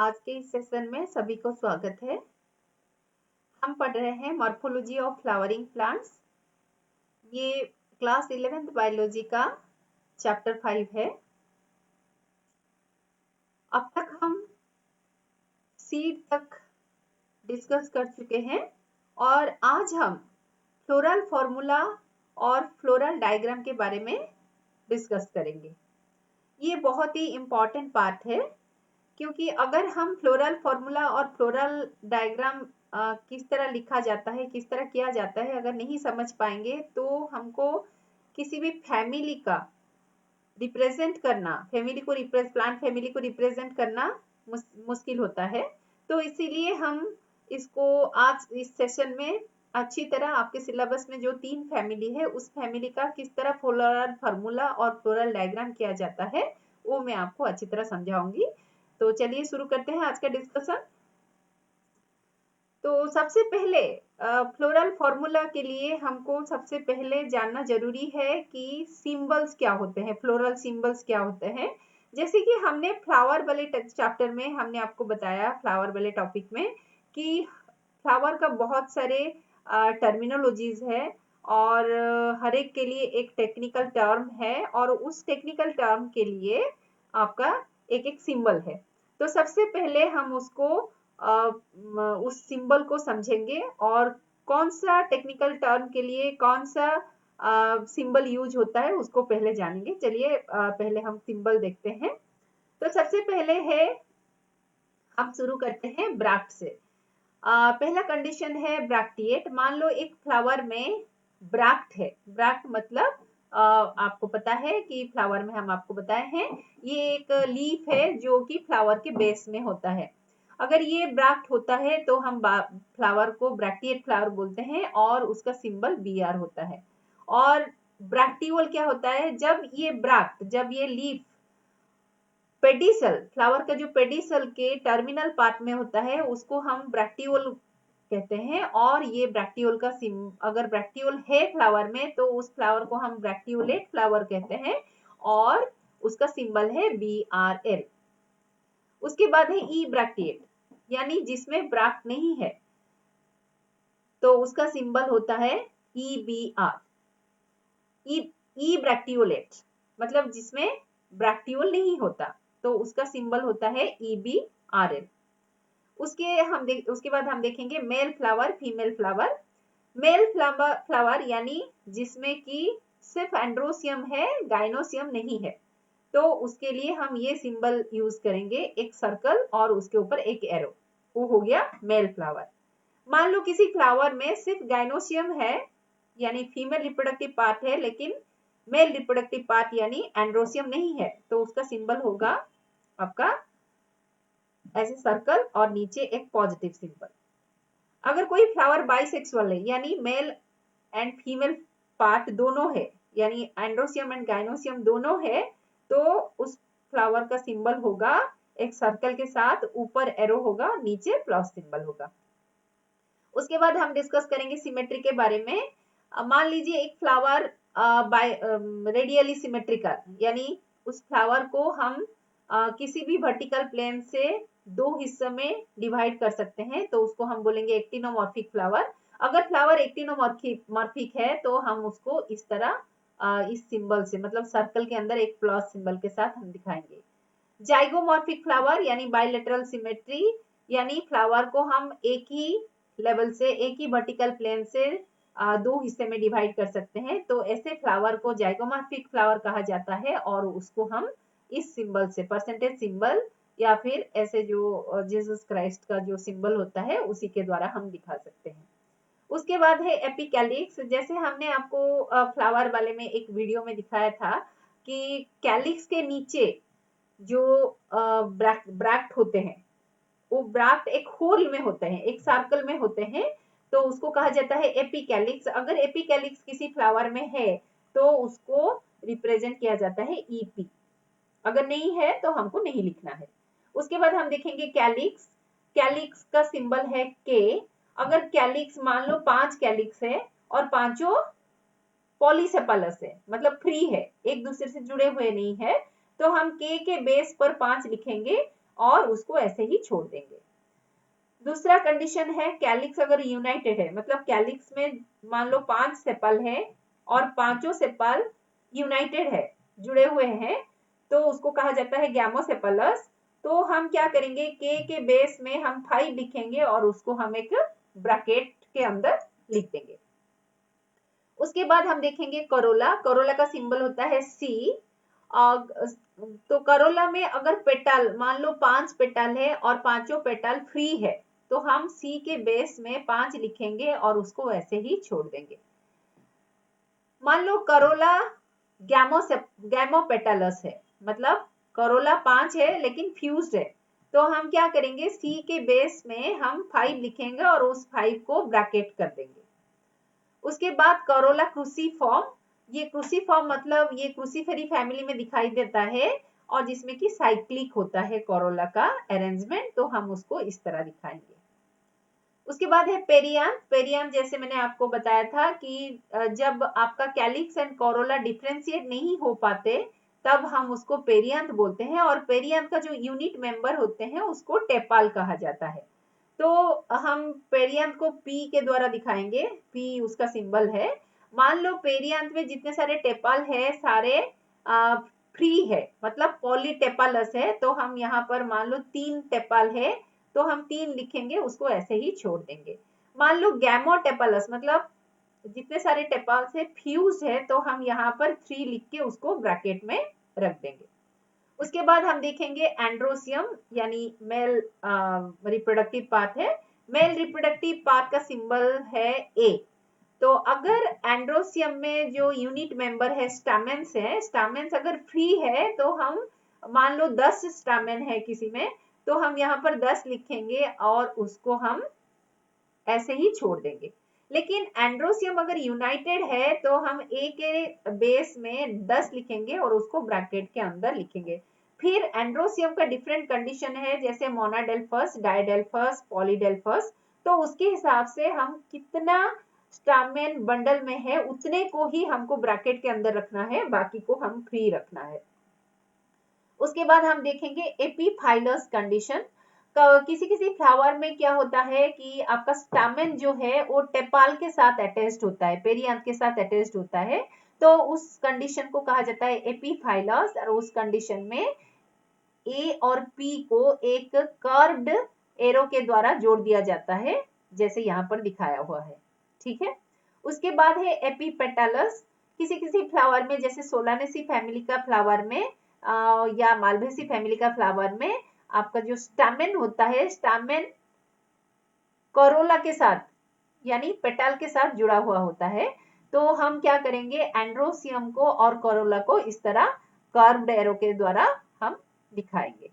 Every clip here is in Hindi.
आज के इस सेशन में सभी को स्वागत है। हम पढ़ रहे हैं मॉर्फोलॉजी ऑफ फ्लावरिंग प्लांट्स। ये क्लास 11th बायोलॉजी का चैप्टर 5 है। अब तक हम सीड तक डिस्कस कर चुके हैं और आज हम फ्लोरल फॉर्मूला और फ्लोरल डायग्राम के बारे में डिस्कस करेंगे। ये बहुत ही इम्पॉर्टेंट पार्ट है क्योंकि अगर हम फ्लोरल फॉर्मूला और फ्लोरल डायग्राम किस तरह लिखा जाता है, किस तरह किया जाता है, अगर नहीं समझ पाएंगे तो हमको किसी भी फैमिली का रिप्रेजेंट करना, प्लांट फैमिली को रिप्रेजेंट करना मुश्किल होता है। तो इसीलिए हम इसको आज इस सेशन में अच्छी तरह आपके सिलेबस में जो 3 फैमिली है उस फैमिली का किस तरह फ्लोरल फॉर्मूला और फ्लोरल डायग्राम किया जाता है वो मैं आपको अच्छी तरह समझाऊंगी। तो चलिए शुरू करते हैं आज का डिस्कशन। तो सबसे पहले फ्लोरल फॉर्मूला के लिए हमको सबसे पहले जानना जरूरी है कि सिंबल्स क्या होते हैं, फ्लोरल सिंबल्स क्या होते हैं। जैसे कि हमने फ्लावर वाले चैप्टर में हमने आपको बताया, फ्लावर वाले टॉपिक में, कि फ्लावर का बहुत सारे टर्मिनोलॉजीज है और हर एक के लिए एक टेक्निकल टर्म है और उस टेक्निकल टर्म के लिए आपका एक एक सिंबल है। तो सबसे पहले हम उसको उस सिंबल को समझेंगे और कौन सा टेक्निकल टर्म के लिए कौन सा सिंबल यूज होता है उसको पहले जानेंगे। चलिए पहले हम सिंबल देखते हैं। तो सबसे पहले है, हम शुरू करते हैं ब्रैक्ट से। पहला कंडीशन है ब्रैक्टिएट। मान लो एक फ्लावर में ब्रैक्ट है। ब्रैक्ट मतलब आपको पता है कि फ्लावर में हम आपको बताए हैं ये एक लीफ है जो कि फ्लावर के बेस में होता है। अगर ये ब्रैक्ट होता है तो हम फ्लावर को ब्रैक्टिएट फ्लावर बोलते हैं और उसका सिंबल BR होता है। और ब्रैक्टियोल क्या होता है, जब ये ब्रैक्ट, जब ये लीफ पेडिसल, फ्लावर का जो पेडिसल के टर्मिनल पार्ट में होता है उसको हम ब्रैक्टियोल कहते हैं। और ये ब्रैक्टियोल का अगर ब्रैक्टियोल है फ्लावर में तो उस फ्लावर को हम ब्रैक्टियोलेट फ्लावर कहते हैं और उसका सिंबल है BRL। उसके बाद है ई ब्रैक्टिएट, यानी जिसमें ब्रैक्ट नहीं है तो उसका सिंबल होता है EBR। ई ब्रैक्टियोलेट मतलब जिसमें ब्रैक्टियोल नहीं होता तो उसका सिंबल होता है EBRL। उसके बाद हम देखेंगे male flower, female flower. Male flower यानी जिसमें कि सिर्फ एंड्रोसियम है, गाइनोसियम नहीं है, तो उसके लिए हम ये सिंबल यूज करेंगे, एक सर्कल और उसके ऊपर एक एरो, वो हो गया मेल फ्लावर। मान लो किसी फ्लावर में सिर्फ गाइनोसियम है यानी फीमेल रिप्रोडक्टिव पार्ट है लेकिन मेल रिप्रोडक्टिव पार्ट यानी एंड्रोसियम नहीं है, तो उसका सिंबल होगा आपका ऐसे सर्कल और नीचे एक पॉजिटिव सिंबल। अगर कोई फ्लावर बाइसेक्सुअल है यानी मेल एंड फीमेल पार्ट दोनों है यानी एंड्रोसियम एंड गाइनोसियम दोनों है, तो उस फ्लावर का सिंबल होगा एक सर्कल के साथ, ऊपर एरो होगा, नीचे प्लस सिंबल होगा। उसके बाद हम डिस्कस करेंगे सिमेट्री के बारे में। मान लीजिए एक फ्लावर रेडियली सिमेट्रिकल, यानी उस फ्लावर को हम किसी भी वर्टिकल प्लेन से 2 हिस्सों में डिवाइड कर सकते हैं, तो उसको हम बोलेंगे एक्टिनोमॉर्फिक फ्लावर। अगर फ्लावर एक्टिनोमॉर्फिक है तो हम उसको इस तरह इस सिंबल से, मतलब सर्कल के अंदर एक प्लस सिंबल के साथ हम दिखाएंगे। जाइगोमॉर्फिक फ्लावर यानी बाइलेटरल सिमेट्री, यानी फ्लावर को हम एक ही लेवल से, एक ही वर्टिकल प्लेन से 2 हिस्से में डिवाइड कर सकते हैं, तो ऐसे फ्लावर को जाइगोमॉर्फिक फ्लावर कहा जाता है और उसको हम इस सिंबल से, परसेंटेज सिंबल या फिर ऐसे जो जीसस क्राइस्ट का जो सिंबल होता है उसी के द्वारा हम दिखा सकते हैं। उसके बाद है एपिकैलिक्स। जैसे हमने आपको फ्लावर वाले में एक वीडियो में दिखाया था कि कैलिक्स के नीचे जो ब्रैक्ट होते हैं वो ब्रैक्ट एक होल में होते हैं, एक सर्कल में होते हैं, तो उसको कहा जाता है एपिकैलिक्स। अगर एपिकैलिक्स किसी फ्लावर में है तो उसको रिप्रेजेंट किया जाता है EP। अगर नहीं है तो हमको नहीं लिखना है। उसके बाद हम देखेंगे कैलिक्स। कैलिक्स का सिंबल है K। अगर कैलिक्स मान लो 5 कैलिक्स है और पांचों पॉलीसेपलस है, मतलब फ्री है, एक दूसरे से जुड़े हुए नहीं है, तो हम K के बेस पर 5 लिखेंगे और उसको ऐसे ही छोड़ देंगे। दूसरा कंडीशन है कैलिक्स अगर यूनाइटेड है, मतलब कैलिक्स में मान लो 5 सेपल है और पांचों सेपल यूनाइटेड है, जुड़े हुए हैं, तो उसको कहा जाता है गैमोसेपलस। तो हम क्या करेंगे, के बेस में हम 5 लिखेंगे और उसको हम एक ब्रैकेट के अंदर लिख देंगे। उसके बाद हम देखेंगे करोला। करोला का सिंबल होता है सी। तो करोला में अगर पेटल मान लो 5 पेटल है और पांचों पेटल फ्री है, तो हम सी के बेस में 5 लिखेंगे और उसको ऐसे ही छोड़ देंगे। मान लो करोला गैमोपेटलस है, मतलब करोला 5 है लेकिन फ्यूज्ड है, तो हम क्या करेंगे, सी के बेस में हम 5 लिखेंगे और उस 5 को ब्रैकेट कर देंगे। उसके बाद करोला क्रूसीफॉर्म। ये क्रूसीफॉर्म मतलब ये क्रूसीफेरी फैमिली में दिखाई देता है और जिसमें कि साइक्लिक होता है कोरोला का अरेंजमेंट, तो हम उसको इस तरह दिखाएंगे। उसके बाद है पेरियांथ। पेरियांथ जैसे मैंने आपको बताया था कि जब आपका कैलिक्स एंड कोरोला डिफरेंशिएट नहीं हो पाते तब हम उसको पेरियांथ बोलते हैं, और पेरियांथ का जो यूनिट मेंबर होते हैं उसको टेपाल कहा जाता है। तो हम पेरियांथ को पी के द्वारा दिखाएंगे, पी उसका सिंबल है। मान लो पेरियांथ में जितने सारे टेपाल है सारे फ्री है, मतलब पॉलीटेपालस है, तो हम यहाँ पर मान लो 3 टेपाल है तो हम 3 लिखेंगे, उसको ऐसे ही छोड़ देंगे। मान लो गैमोटेपालस मतलब जितने सारे टेपाल से फ्यूज है, तो हम यहाँ पर 3 लिख के उसको ब्रैकेट में रख देंगे। उसके बाद हम देखेंगे एंड्रोसियम, यानी मेल रिप्रोडक्टिव पार्ट है। मेल रिप्रोडक्टिव पार्ट का सिंबल है ए। तो अगर एंड्रोसियम में जो यूनिट मेंबर है स्टामेन्स है, स्टामेन्स अगर फ्री है तो हम मान लो 10 स्टामेन है किसी में, तो हम यहाँ पर 10 लिखेंगे और उसको हम ऐसे ही छोड़ देंगे। लेकिन एंड्रोसियम अगर यूनाइटेड है तो हम ए के बेस में 10 लिखेंगे और उसको ब्रैकेट के अंदर लिखेंगे। फिर एंड्रोसियम का डिफरेंट कंडीशन है, जैसे मोनाडेल्फस, डायडेल्फस, पॉलीडेल्फस, तो उसके हिसाब से हम कितना स्टामेन बंडल में है उतने को ही हमको ब्रैकेट के अंदर रखना है, बाकी को हम फ्री रखना है। उसके बाद हम देखेंगे एपीफाइलस कंडीशन। किसी किसी फ्लावर में क्या होता है कि आपका स्टामेन जो है वो टेपाल के साथ अटैच्ड होता है, पेरियांथ के साथ अटैच्ड होता है, तो उस कंडीशन को कहा जाता है एपीफाइलस। और उस कंडीशन में ए और पी को एक कर्व्ड एरो के द्वारा जोड़ दिया जाता है, जैसे यहाँ पर दिखाया हुआ है, ठीक है। उसके बाद है एपीपेटलस। किसी किसी फ्लावर में, जैसे सोलानेसी फैमिली का फ्लावर में या मालवेसी फैमिली का फ्लावर में, आपका जो स्टामेन होता है, स्टामेन कोरोला के साथ यानी पेटल के साथ जुड़ा हुआ होता है, तो हम क्या करेंगे, एंड्रोसियम को और कोरोला को इस तरह कर्व्ड एरो के द्वारा हम दिखाएंगे।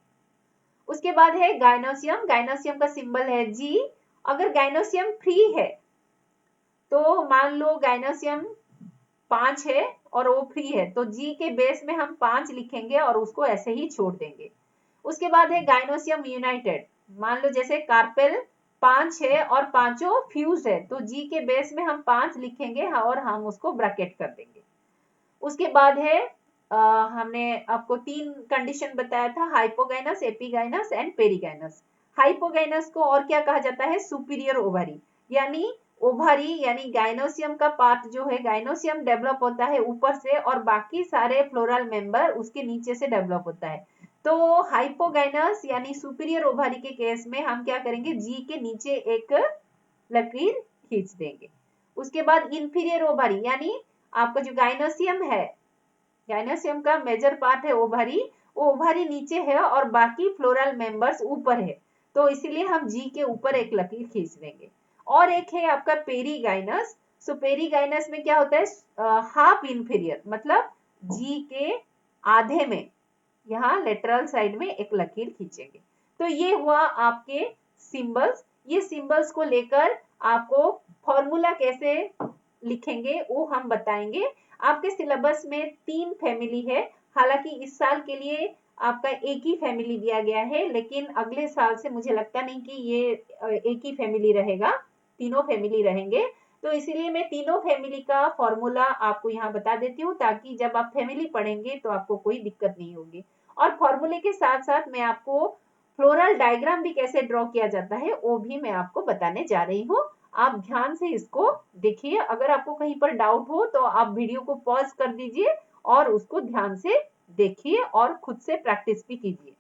उसके बाद है गाइनोसियम। गाइनोसियम का सिंबल है जी। अगर गाइनोसियम फ्री है तो मान लो गाइनोसियम 5 है और वो फ्री है, तो जी के बेस में हम 5 लिखेंगे और उसको ऐसे ही छोड़ देंगे। उसके बाद है गाइनोसियम यूनाइटेड। मान लो जैसे कार्पेल 5 है और पांचों फ्यूज है, तो जी के बेस में हम 5 लिखेंगे और हम उसको ब्रैकेट कर देंगे। उसके बाद है हमने आपको 3 कंडीशन बताया था, hypogynous, epigynous and perigynous. Hypogynous को और क्या कहा जाता है, सुपीरियर ओवरी, यानी ओवरी यानी गाइनोसियम का पार्ट जो है, गाइनोसियम डेवलप होता है ऊपर से और बाकी सारे फ्लोरल मेंबर उसके नीचे से डेवलप होता है। तो हाइपोगाइनस यानी सुपीरियर ओवरी के केस में हम क्या करेंगे, जी के नीचे एक लकीर खींच देंगे। उसके बाद इंफीरियर ओवरी यानी आपका जो गाइनोसियम है, गाइनोसियम का मेजर पार्ट है ओवरी, वो ओवरी नीचे है और बाकी फ्लोरल मेंबर्स ऊपर है, तो इसीलिए हम जी के ऊपर एक लकीर खींच देंगे। और एक है आपका पेरीगाइनस। सो पेरीगाइनस में क्या होता है, हाफ इंफीरियर, मतलब जी के आधे में यहाँ लेटरल साइड में एक लकीर खींचेंगे। तो ये हुआ आपके सिंबल्स। ये सिंबल्स को लेकर आपको फॉर्मूला कैसे लिखेंगे वो हम बताएंगे। आपके सिलेबस में 3 फैमिली है, हालांकि इस साल के लिए आपका एक ही फैमिली दिया गया है, लेकिन अगले साल से मुझे लगता नहीं कि ये एक ही फैमिली रहेगा, तीनों फैमिली रहेंगे। तो इसलिए मैं तीनों फैमिली का फॉर्मूला आपको यहाँ बता देती हूँ, ताकि जब आप फैमिली पढ़ेंगे तो आपको कोई दिक्कत नहीं होगी। और फॉर्मूले के साथ साथ मैं आपको फ्लोरल डायग्राम भी कैसे ड्रॉ किया जाता है वो भी मैं आपको बताने जा रही हूँ। आप ध्यान से इसको देखिए। अगर आपको कहीं पर डाउट हो तो आप वीडियो को पॉज कर दीजिए और उसको ध्यान से देखिए और खुद से प्रैक्टिस भी कीजिए।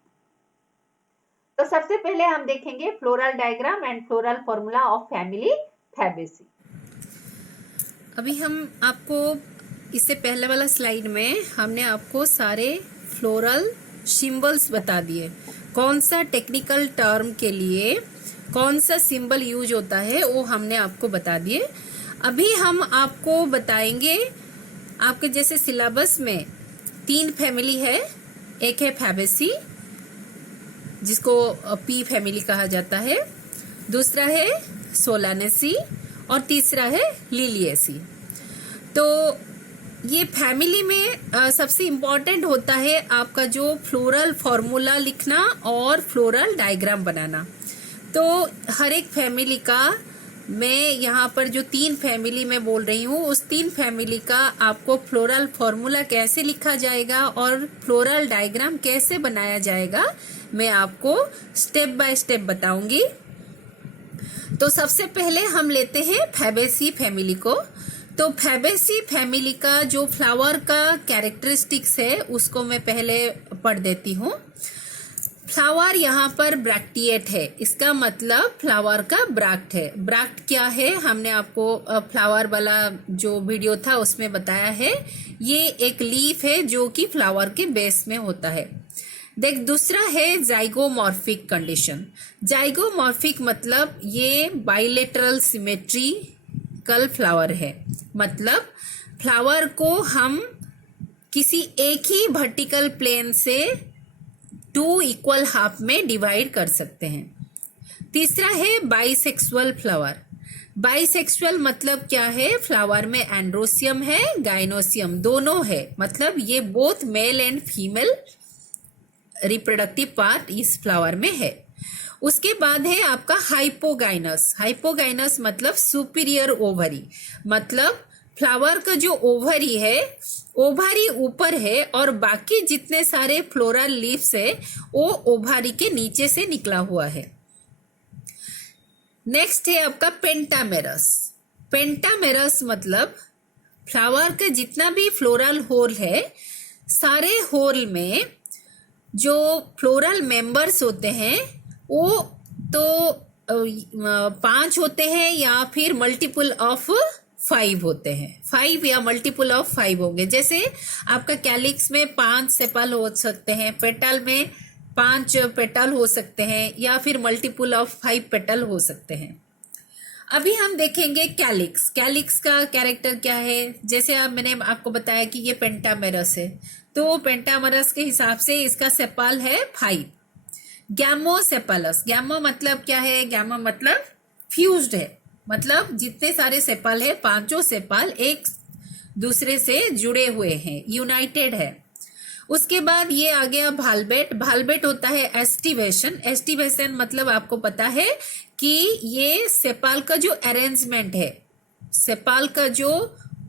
तो सबसे पहले हम देखेंगे floral diagram and floral formula of family Fabaceae. अभी हम आपको इससे पहले वाला स्लाइड में हमने आपको सारे फ्लोरल सिंबल्स बता दिए, कौन सा टेक्निकल टर्म के लिए कौन सा सिंबल यूज होता है वो हमने आपको बता दिए। अभी हम आपको बताएंगे, आपके जैसे सिलेबस में 3 फैमिली है। एक है फैबेसी जिसको पी फैमिली कहा जाता है, दूसरा है सोलानेसी और तीसरा है लिलिएसी। तो ये फैमिली में सबसे इम्पोर्टेंट होता है आपका जो फ्लोरल फॉर्मूला लिखना और फ्लोरल डायग्राम बनाना। तो हर एक फैमिली का मैं यहाँ पर जो 3 फैमिली में बोल रही हूँ उस 3 फैमिली का आपको फ्लोरल फॉर्मूला कैसे लिखा जाएगा और फ्लोरल डायग्राम कैसे बनाया जाएगा मैं आपको स्टेप बाय स्टेप बताऊंगी। तो सबसे पहले हम लेते हैं फैबेसी फैमिली को। तो फैबेसी फैमिली का जो फ्लावर का कैरेक्टरिस्टिक्स है उसको मैं पहले पढ़ देती हूँ। फ्लावर यहाँ पर ब्रैक्टिएट है, इसका मतलब फ्लावर का ब्रैक्ट है। ब्रैक्ट क्या है हमने आपको फ्लावर वाला जो वीडियो था उसमें बताया है। ये एक लीफ है जो कि फ्लावर के बेस में होता है। देख दूसरा है जाइगोमॉर्फिक कंडीशन। जाइगोमॉर्फिक मतलब ये बाइलेटरल सिमेट्रिकल फ्लावर है, मतलब फ्लावर को हम किसी एक ही वर्टिकल प्लेन से 2 इक्वल हाफ में डिवाइड कर सकते हैं। तीसरा है बाइसेक्सुअल फ्लावर। बाइसेक्सुअल मतलब क्या है, फ्लावर में एंड्रोसियम है गाइनोसियम दोनों है, मतलब ये both male and female reproductive part इस फ्लावर में है। उसके बाद है आपका हाइपोगाइनस। हाइपोगाइनस मतलब सुपीरियर ओवरी, मतलब फ्लावर का जो ओवरी है ओवरी ऊपर है और बाकी जितने सारे फ्लोरल लीव्स है वो ओवरी के नीचे से निकला हुआ है। नेक्स्ट है आपका पेंटामेरस। पेंटामेरस मतलब फ्लावर का जितना भी फ्लोरल होल है सारे होल में जो फ्लोरल मेंबर्स होते हैं वो तो 5 होते हैं या फिर मल्टीपल ऑफ 5 होते हैं। 5 या मल्टीपल ऑफ 5 होंगे। जैसे आपका कैलिक्स में 5 सेपल हो सकते हैं, पेटल में 5 पेटल हो सकते हैं या फिर मल्टीपल ऑफ 5 पेटल हो सकते हैं। अभी हम देखेंगे कैलिक्स। कैलिक्स का कैरेक्टर क्या है, जैसे अब मैंने आपको बताया कि ये पेंटामेरस है तो पेंटामेरस के हिसाब से इसका सेपल है 5। गैमोसेपलस, गैमो मतलब क्या है, गैमो मतलब फ्यूज्ड है, मतलब जितने सारे सेपल है पांचों सेपल एक दूसरे से जुड़े हुए हैं, यूनाइटेड है। उसके बाद ये आ गया भालबेट। भालबेट होता है एस्टिवेशन। एस्टिवेशन मतलब आपको पता है कि ये सेपल का जो अरेंजमेंट है, सेपल का जो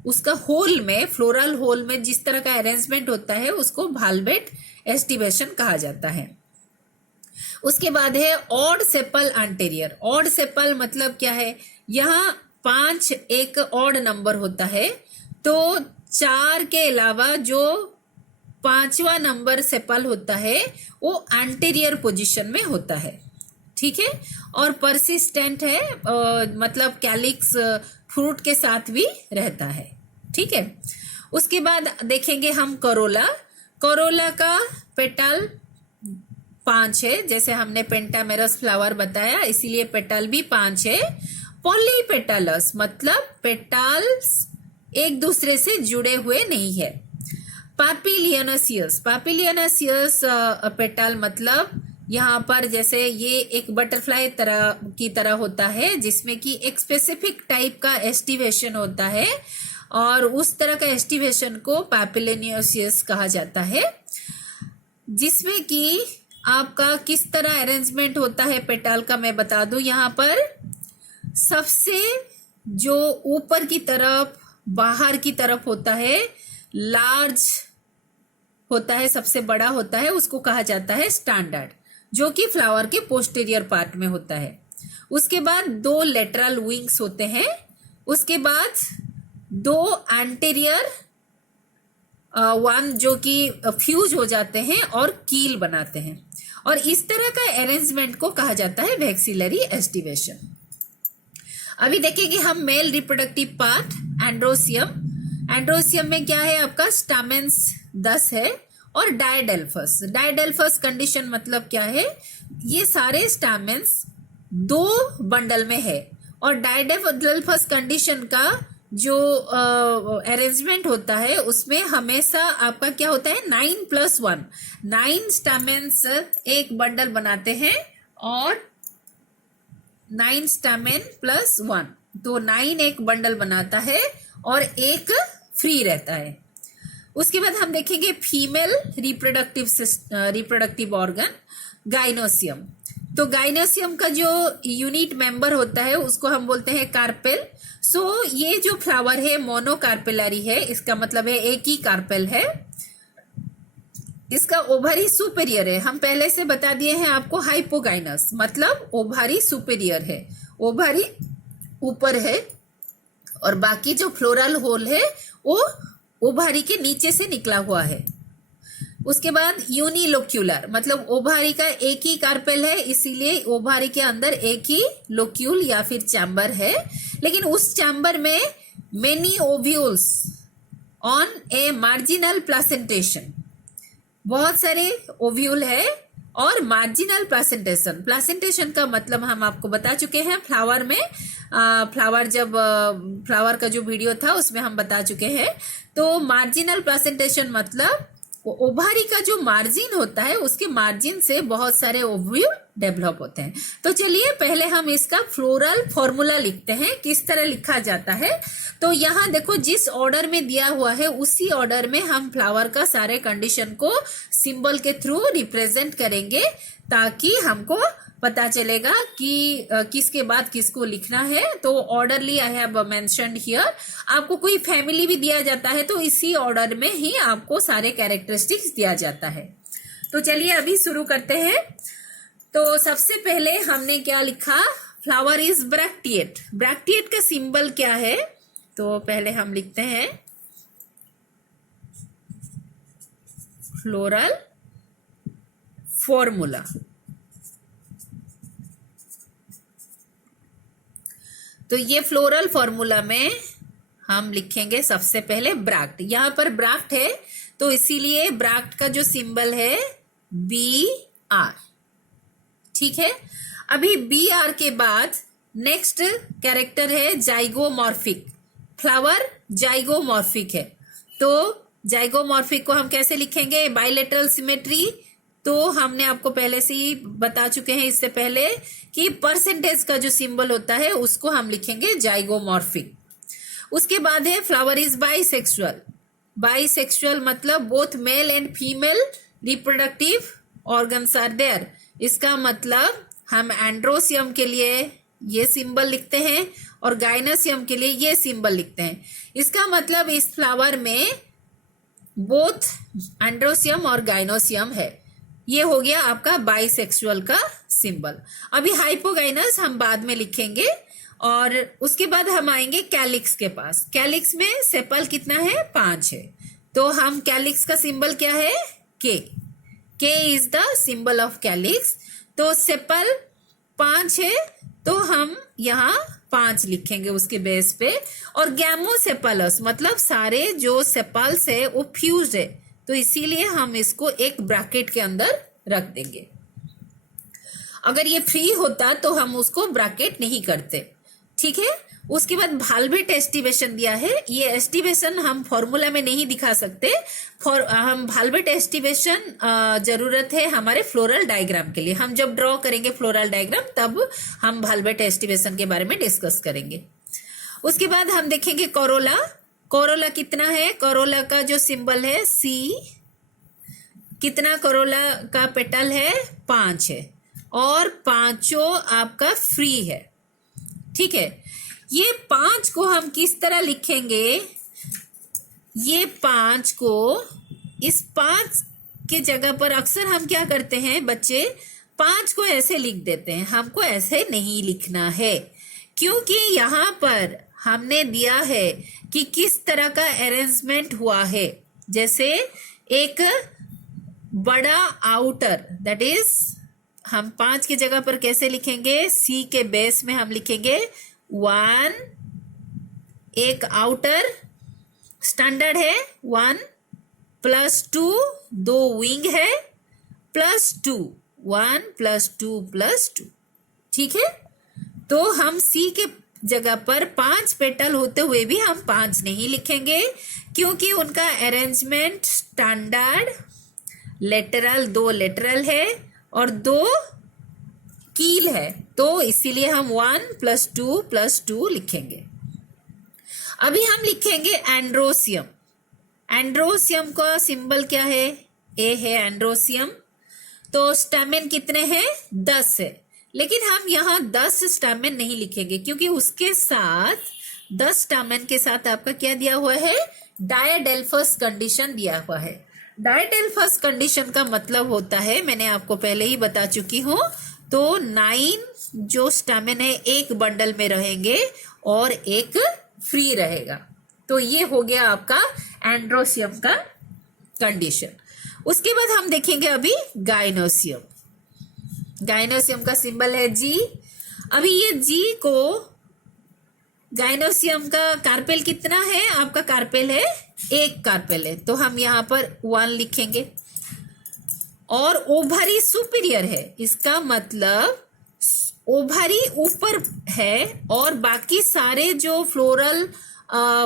उसका होल में फ्लोरल होल में जिस तरह का अरेंजमेंट होता है उसको भालबेट एस्टिवेशन कहा जाता है। उसके बाद है odd sepal anterior. Odd sepal मतलब क्या है, यहाँ 5 एक ऑड नंबर होता है तो 4 के अलावा जो 5वां नंबर सेपल होता है वो एंटीरियर पोजीशन में होता है, ठीक है। और परसिस्टेंट है, मतलब कैलिक्स फ्रूट के साथ भी रहता है, ठीक है। उसके बाद देखेंगे हम करोला। करोला का पेटल 5 है, जैसे हमने पेंटामेरस फ्लावर बताया इसीलिए पेटल भी 5 है। पॉलीपेटलस मतलब पेटल्स एक दूसरे से जुड़े हुए नहीं है। पापिलियनसियस, पापिलियनसियस पेटल मतलब यहाँ पर जैसे ये एक बटरफ्लाई तरह होता है जिसमें कि एक स्पेसिफिक टाइप का एस्टिवेशन होता है और उस तरह का एस्टिवेशन को पापिलियनसियस कहा जाता है, जिसमें कि आपका किस तरह अरेंजमेंट होता है पेटल का मैं बता दूं। यहाँ पर सबसे जो ऊपर की तरफ बाहर की तरफ होता है, लार्ज होता है, सबसे बड़ा होता है, उसको कहा जाता है स्टैंडर्ड। जो कि फ्लावर के पोस्टीरियर पार्ट में होता है। उसके बाद 2 लेटरल विंग्स होते हैं। उसके बाद 2 एंटीरियर वन जो कि फ्यूज हो जाते हैं और कील बनाते हैं, और इस तरह का अरेंजमेंट को कहा जाता है वैक्सिलरी एस्टिवेशन। अभी देखेंगे हम male reproductive part androecium. Androecium में क्या है आपका स्टामेंस 10 है और डायडेल्फस। डायडेल्फस कंडीशन मतलब क्या है, ये सारे स्टामेंस 2 बंडल में है, और डायडेल्फस कंडीशन का जो अरेंजमेंट होता है उसमें हमेशा आपका क्या होता है 9+1, 9 स्टामेंस एक बंडल बनाते हैं और 9 स्टामेन प्लस 1, तो 9 एक बंडल बनाता है और एक फ्री रहता है। उसके बाद हम देखेंगे फीमेल रिप्रोडक्टिव ऑर्गन गाइनोसियम। तो गाइनोसियम का जो यूनिट मेंबर होता है उसको हम बोलते हैं कार्पेल। सो ये जो फ्लावर है मोनोकार्पेलरी है, इसका मतलब है एक ही कार्पेल है। इसका ओवरी सुपेरियर है, हम पहले से बता दिए हैं आपको। हाइपोगाइनस मतलब ओवरी सुपेरियर है, ओवरी ऊपर है, और बाकी जो फ्लोरल होल है वो ओवरी के नीचे से निकला हुआ है। उसके बाद यूनिलोक्यूलर मतलब ओवरी का एक ही कार्पेल है, इसीलिए ओवरी के अंदर एक ही लोक्यूल या फिर चैम्बर है, लेकिन उस चैम्बर में many ovules on A marginal placentation, बहुत सारे ओव्यूल है और मार्जिनल प्लासेंटेशन। प्लासेंटेशन का मतलब हम आपको बता चुके हैं फ्लावर में, फ्लावर का जो वीडियो था उसमें हम बता चुके हैं। तो मार्जिनल प्लासेंटेशन मतलब ओवरी का जो मार्जिन होता है उसके मार्जिन से बहुत सारे ओव्यूल डेवलप होते हैं। तो चलिए पहले हम इसका फ्लोरल फॉर्मूला लिखते हैं, किस तरह लिखा जाता है। तो यहाँ देखो जिस ऑर्डर में दिया हुआ है उसी ऑर्डर में हम फ्लावर का सारे कंडीशन को सिंबल के थ्रू रिप्रेजेंट करेंगे, ताकि हमको पता चलेगा कि किसके बाद किसको लिखना है। तो orderly I have mentioned here. आपको कोई फैमिली भी दिया जाता है तो इसी ऑर्डर में ही आपको सारे कैरेक्टरिस्टिक्स दिया जाता है। तो चलिए अभी शुरू करते हैं। तो सबसे पहले हमने क्या लिखा, फ्लावर इज ब्रैक्टिएट। ब्रैक्टिएट का सिंबल क्या है, तो पहले हम लिखते हैं फ्लोरल फॉर्मूला। तो ये फ्लोरल फॉर्मूला में हम लिखेंगे सबसे पहले ब्रैक्ट। यहां पर ब्रैक्ट है तो इसीलिए ब्रैक्ट का जो सिंबल है BR, ठीक है। अभी BR के बाद नेक्स्ट कैरेक्टर है जाइगोमॉर्फिक। फ्लावर जाइगोमॉर्फिक है, तो जाइगोमॉर्फिक को हम कैसे लिखेंगे, बाइलेटरल सिमेट्री। तो हमने आपको पहले से ही बता चुके हैं इससे पहले कि परसेंटेज का जो सिंबल होता है उसको हम लिखेंगे जाइगोमॉर्फिक। उसके बाद है फ्लावर इज बाइसेक्सुअल। बाइसेक्सुअल मतलब both male and female reproductive organs are there. इसका मतलब हम एंड्रोसियम के लिए ये सिंबल लिखते हैं और गाइनोसियम के लिए ये सिंबल लिखते हैं। इसका मतलब इस फ्लावर में बोथ एंड्रोसियम और गाइनोसियम है। ये हो गया आपका बाइसेक्सुअल का सिंबल। अभी हाइपोगाइनस हम बाद में लिखेंगे, और उसके बाद हम आएंगे कैलिक्स के पास। कैलिक्स में सेपल कितना है, 5 है। तो हम कैलिक्स का सिंबल क्या है, K is the symbol of calyx. तो सेपल 5 है तो हम यहाँ 5 लिखेंगे उसके बेस पे। और गैमोसेपलस मतलब सारे जो सेपल्स है वो फ्यूज है, तो इसीलिए हम इसको एक ब्रैकेट के अंदर रख देंगे। अगर ये फ्री होता तो हम उसको ब्रैकेट नहीं करते, ठीक है। उसके बाद भाल्वेट एस्टिवेशन दिया है। ये एस्टिवेशन हम फॉर्मूला में नहीं दिखा सकते, हम भाल्वेट एस्टिवेशन जरूरत है हमारे फ्लोरल डायग्राम के लिए। हम जब ड्रॉ करेंगे फ्लोरल डायग्राम तब हम भाल्वेट एस्टिवेशन के बारे में डिस्कस करेंगे। उसके बाद हम देखेंगे कोरोला। कोरोला कितना है, कोरोला का जो सिंबल है C। कितना कोरोला का पेटल है, 5 है, और 5 आपका फ्री है, ठीक है। ये 5 को हम किस तरह लिखेंगे, ये 5 को इस 5 के जगह पर अक्सर हम क्या करते हैं बच्चे, 5 को ऐसे लिख देते हैं, हमको ऐसे नहीं लिखना है, क्योंकि यहाँ पर हमने दिया है कि किस तरह का अरेंजमेंट हुआ है। जैसे एक बड़ा आउटर, दैट इज हम 5 की जगह पर कैसे लिखेंगे, सी के बेस में हम लिखेंगे 1, एक आउटर स्टैंडर्ड है 1 +2, 2 विंग है +2, 1 +2 +2, ठीक है। तो हम सी के जगह पर 5 पेटल होते हुए भी हम 5 नहीं लिखेंगे, क्योंकि उनका अरेंजमेंट स्टैंडर्ड लेटरल, 2 लेटरल है और 2 कील है, तो इसीलिए हम 1 +2 +2 लिखेंगे। अभी हम लिखेंगे एंड्रोसियम। एंड्रोसियम का सिंबल क्या है, ए है एंड्रोसियम। तो स्टैमेन कितने हैं, 10 है, लेकिन हम यहाँ 10 स्टैमेन नहीं लिखेंगे, क्योंकि उसके साथ 10 स्टैमेन के साथ आपका क्या दिया हुआ है, डायडेल्फस कंडीशन दिया हुआ है। डायडेल्फस कंडीशन का मतलब होता है, मैंने आपको पहले ही बता चुकी हूँ, तो 9 जो स्टैमेन है एक बंडल में रहेंगे और एक फ्री रहेगा। तो ये हो गया आपका एंड्रोसियम का कंडीशन। उसके बाद हम देखेंगे अभी गाइनोसियम। गाइनोसियम का सिंबल है जी। अभी ये जी को, गाइनोसियम का कार्पेल कितना है, आपका कार्पेल है 1 कार्पेल है, तो हम यहाँ पर 1 लिखेंगे। और ओवरी सुपीरियर है, इसका मतलब ओवरी ऊपर है और बाकी सारे जो फ्लोरल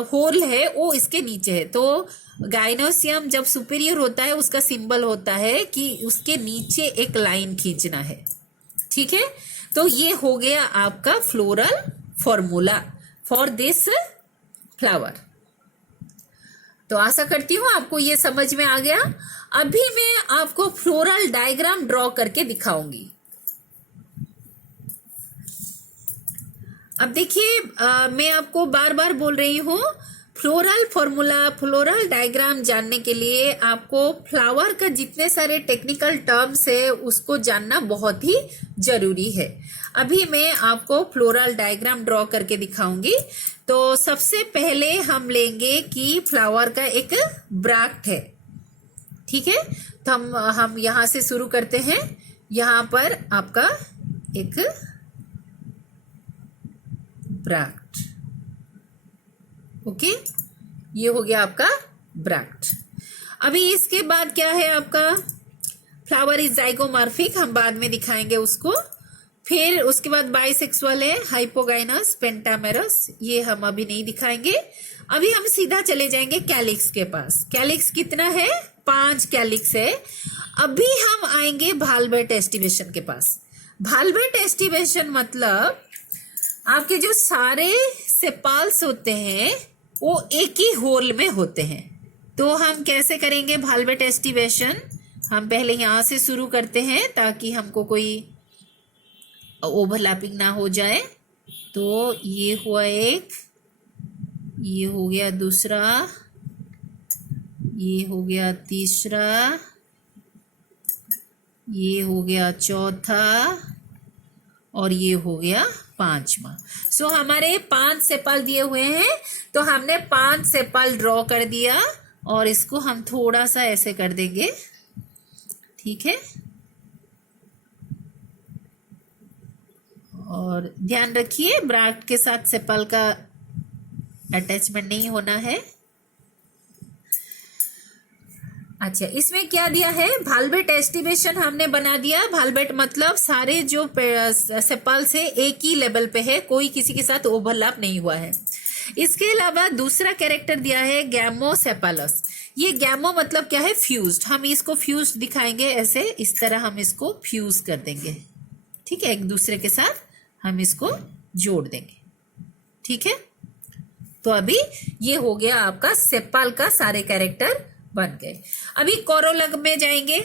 होल है वो इसके नीचे है। तो गाइनोसियम जब सुपीरियर होता है उसका सिंबल होता है कि उसके नीचे एक लाइन खींचना है, ठीक है। तो ये हो गया आपका floral formula for this flower. तो आशा करती हूँ आपको ये समझ में आ गया। अभी मैं आपको फ्लोरल डायग्राम ड्रॉ करके दिखाऊंगी। अब देखिए, मैं आपको बार बार बोल रही हूँ, फ्लोरल फॉर्मूला, फ्लोरल डायग्राम जानने के लिए आपको फ्लावर का जितने सारे टेक्निकल टर्म्स है उसको जानना बहुत ही जरूरी है। अभी मैं आपको फ्लोरल डायग्राम ड्रॉ करके दिखाऊंगी। तो सबसे पहले हम लेंगे कि फ्लावर का एक ब्रैक्ट है, ठीक है। तो हम यहाँ से शुरू करते हैं। यहाँ पर आपका एक ब्रैक्ट, ओके, ये हो गया आपका ब्रैक्ट। अभी इसके बाद क्या है आपका, फ्लावर इज जाइगोमॉर्फिक, हम बाद में दिखाएंगे उसको। फिर उसके बाद बाइसेक्सुअल है, हाइपोगाइनस, पेंटामेरस, ये हम अभी नहीं दिखाएंगे। अभी हम सीधा चले जाएंगे कैलिक्स के पास। कैलिक्स कितना है, 5 कैलिक्स है। अभी हम आएंगे भालबेट एस्टिवेशन के पास। भालबेट एस्टिवेशन मतलब आपके जो सारे सेपाल्स होते हैं वो एक ही होल में होते हैं। तो हम कैसे करेंगे भालबेट एस्टिवेशन, हम पहले यहाँ से शुरू करते हैं ताकि हमको कोई ओवरलैपिंग ना हो जाए। तो ये हुआ एक, ये हो गया दूसरा, ये हो गया तीसरा, ये हो गया चौथा और ये हो गया 5वां। सो हमारे 5 सेपल दिए हुए हैं, तो हमने 5 सेपल ड्रॉ कर दिया और इसको हम थोड़ा सा ऐसे कर देंगे, ठीक है। और ध्यान रखिए ब्रैक्ट के साथ सेपल का अटैचमेंट नहीं होना है। अच्छा, इसमें क्या दिया है, भालबेट एस्टिवेशन हमने बना दिया। भालबेट मतलब सारे जो सेपल्स है एक ही लेवल पे है, कोई किसी के साथ ओवरलैप नहीं हुआ है। इसके अलावा दूसरा कैरेक्टर दिया है गैमोसेपालस। ये गैमो मतलब क्या है, फ्यूज्ड। हम इसको फ्यूज्ड दिखाएंगे ऐसे, इस तरह हम इसको फ्यूज कर देंगे, ठीक है, एक दूसरे के साथ हम इसको जोड़ देंगे, ठीक है। तो अभी ये हो गया आपका सेपल का सारे कैरेक्टर बन गए। अभी कोरोला में जाएंगे,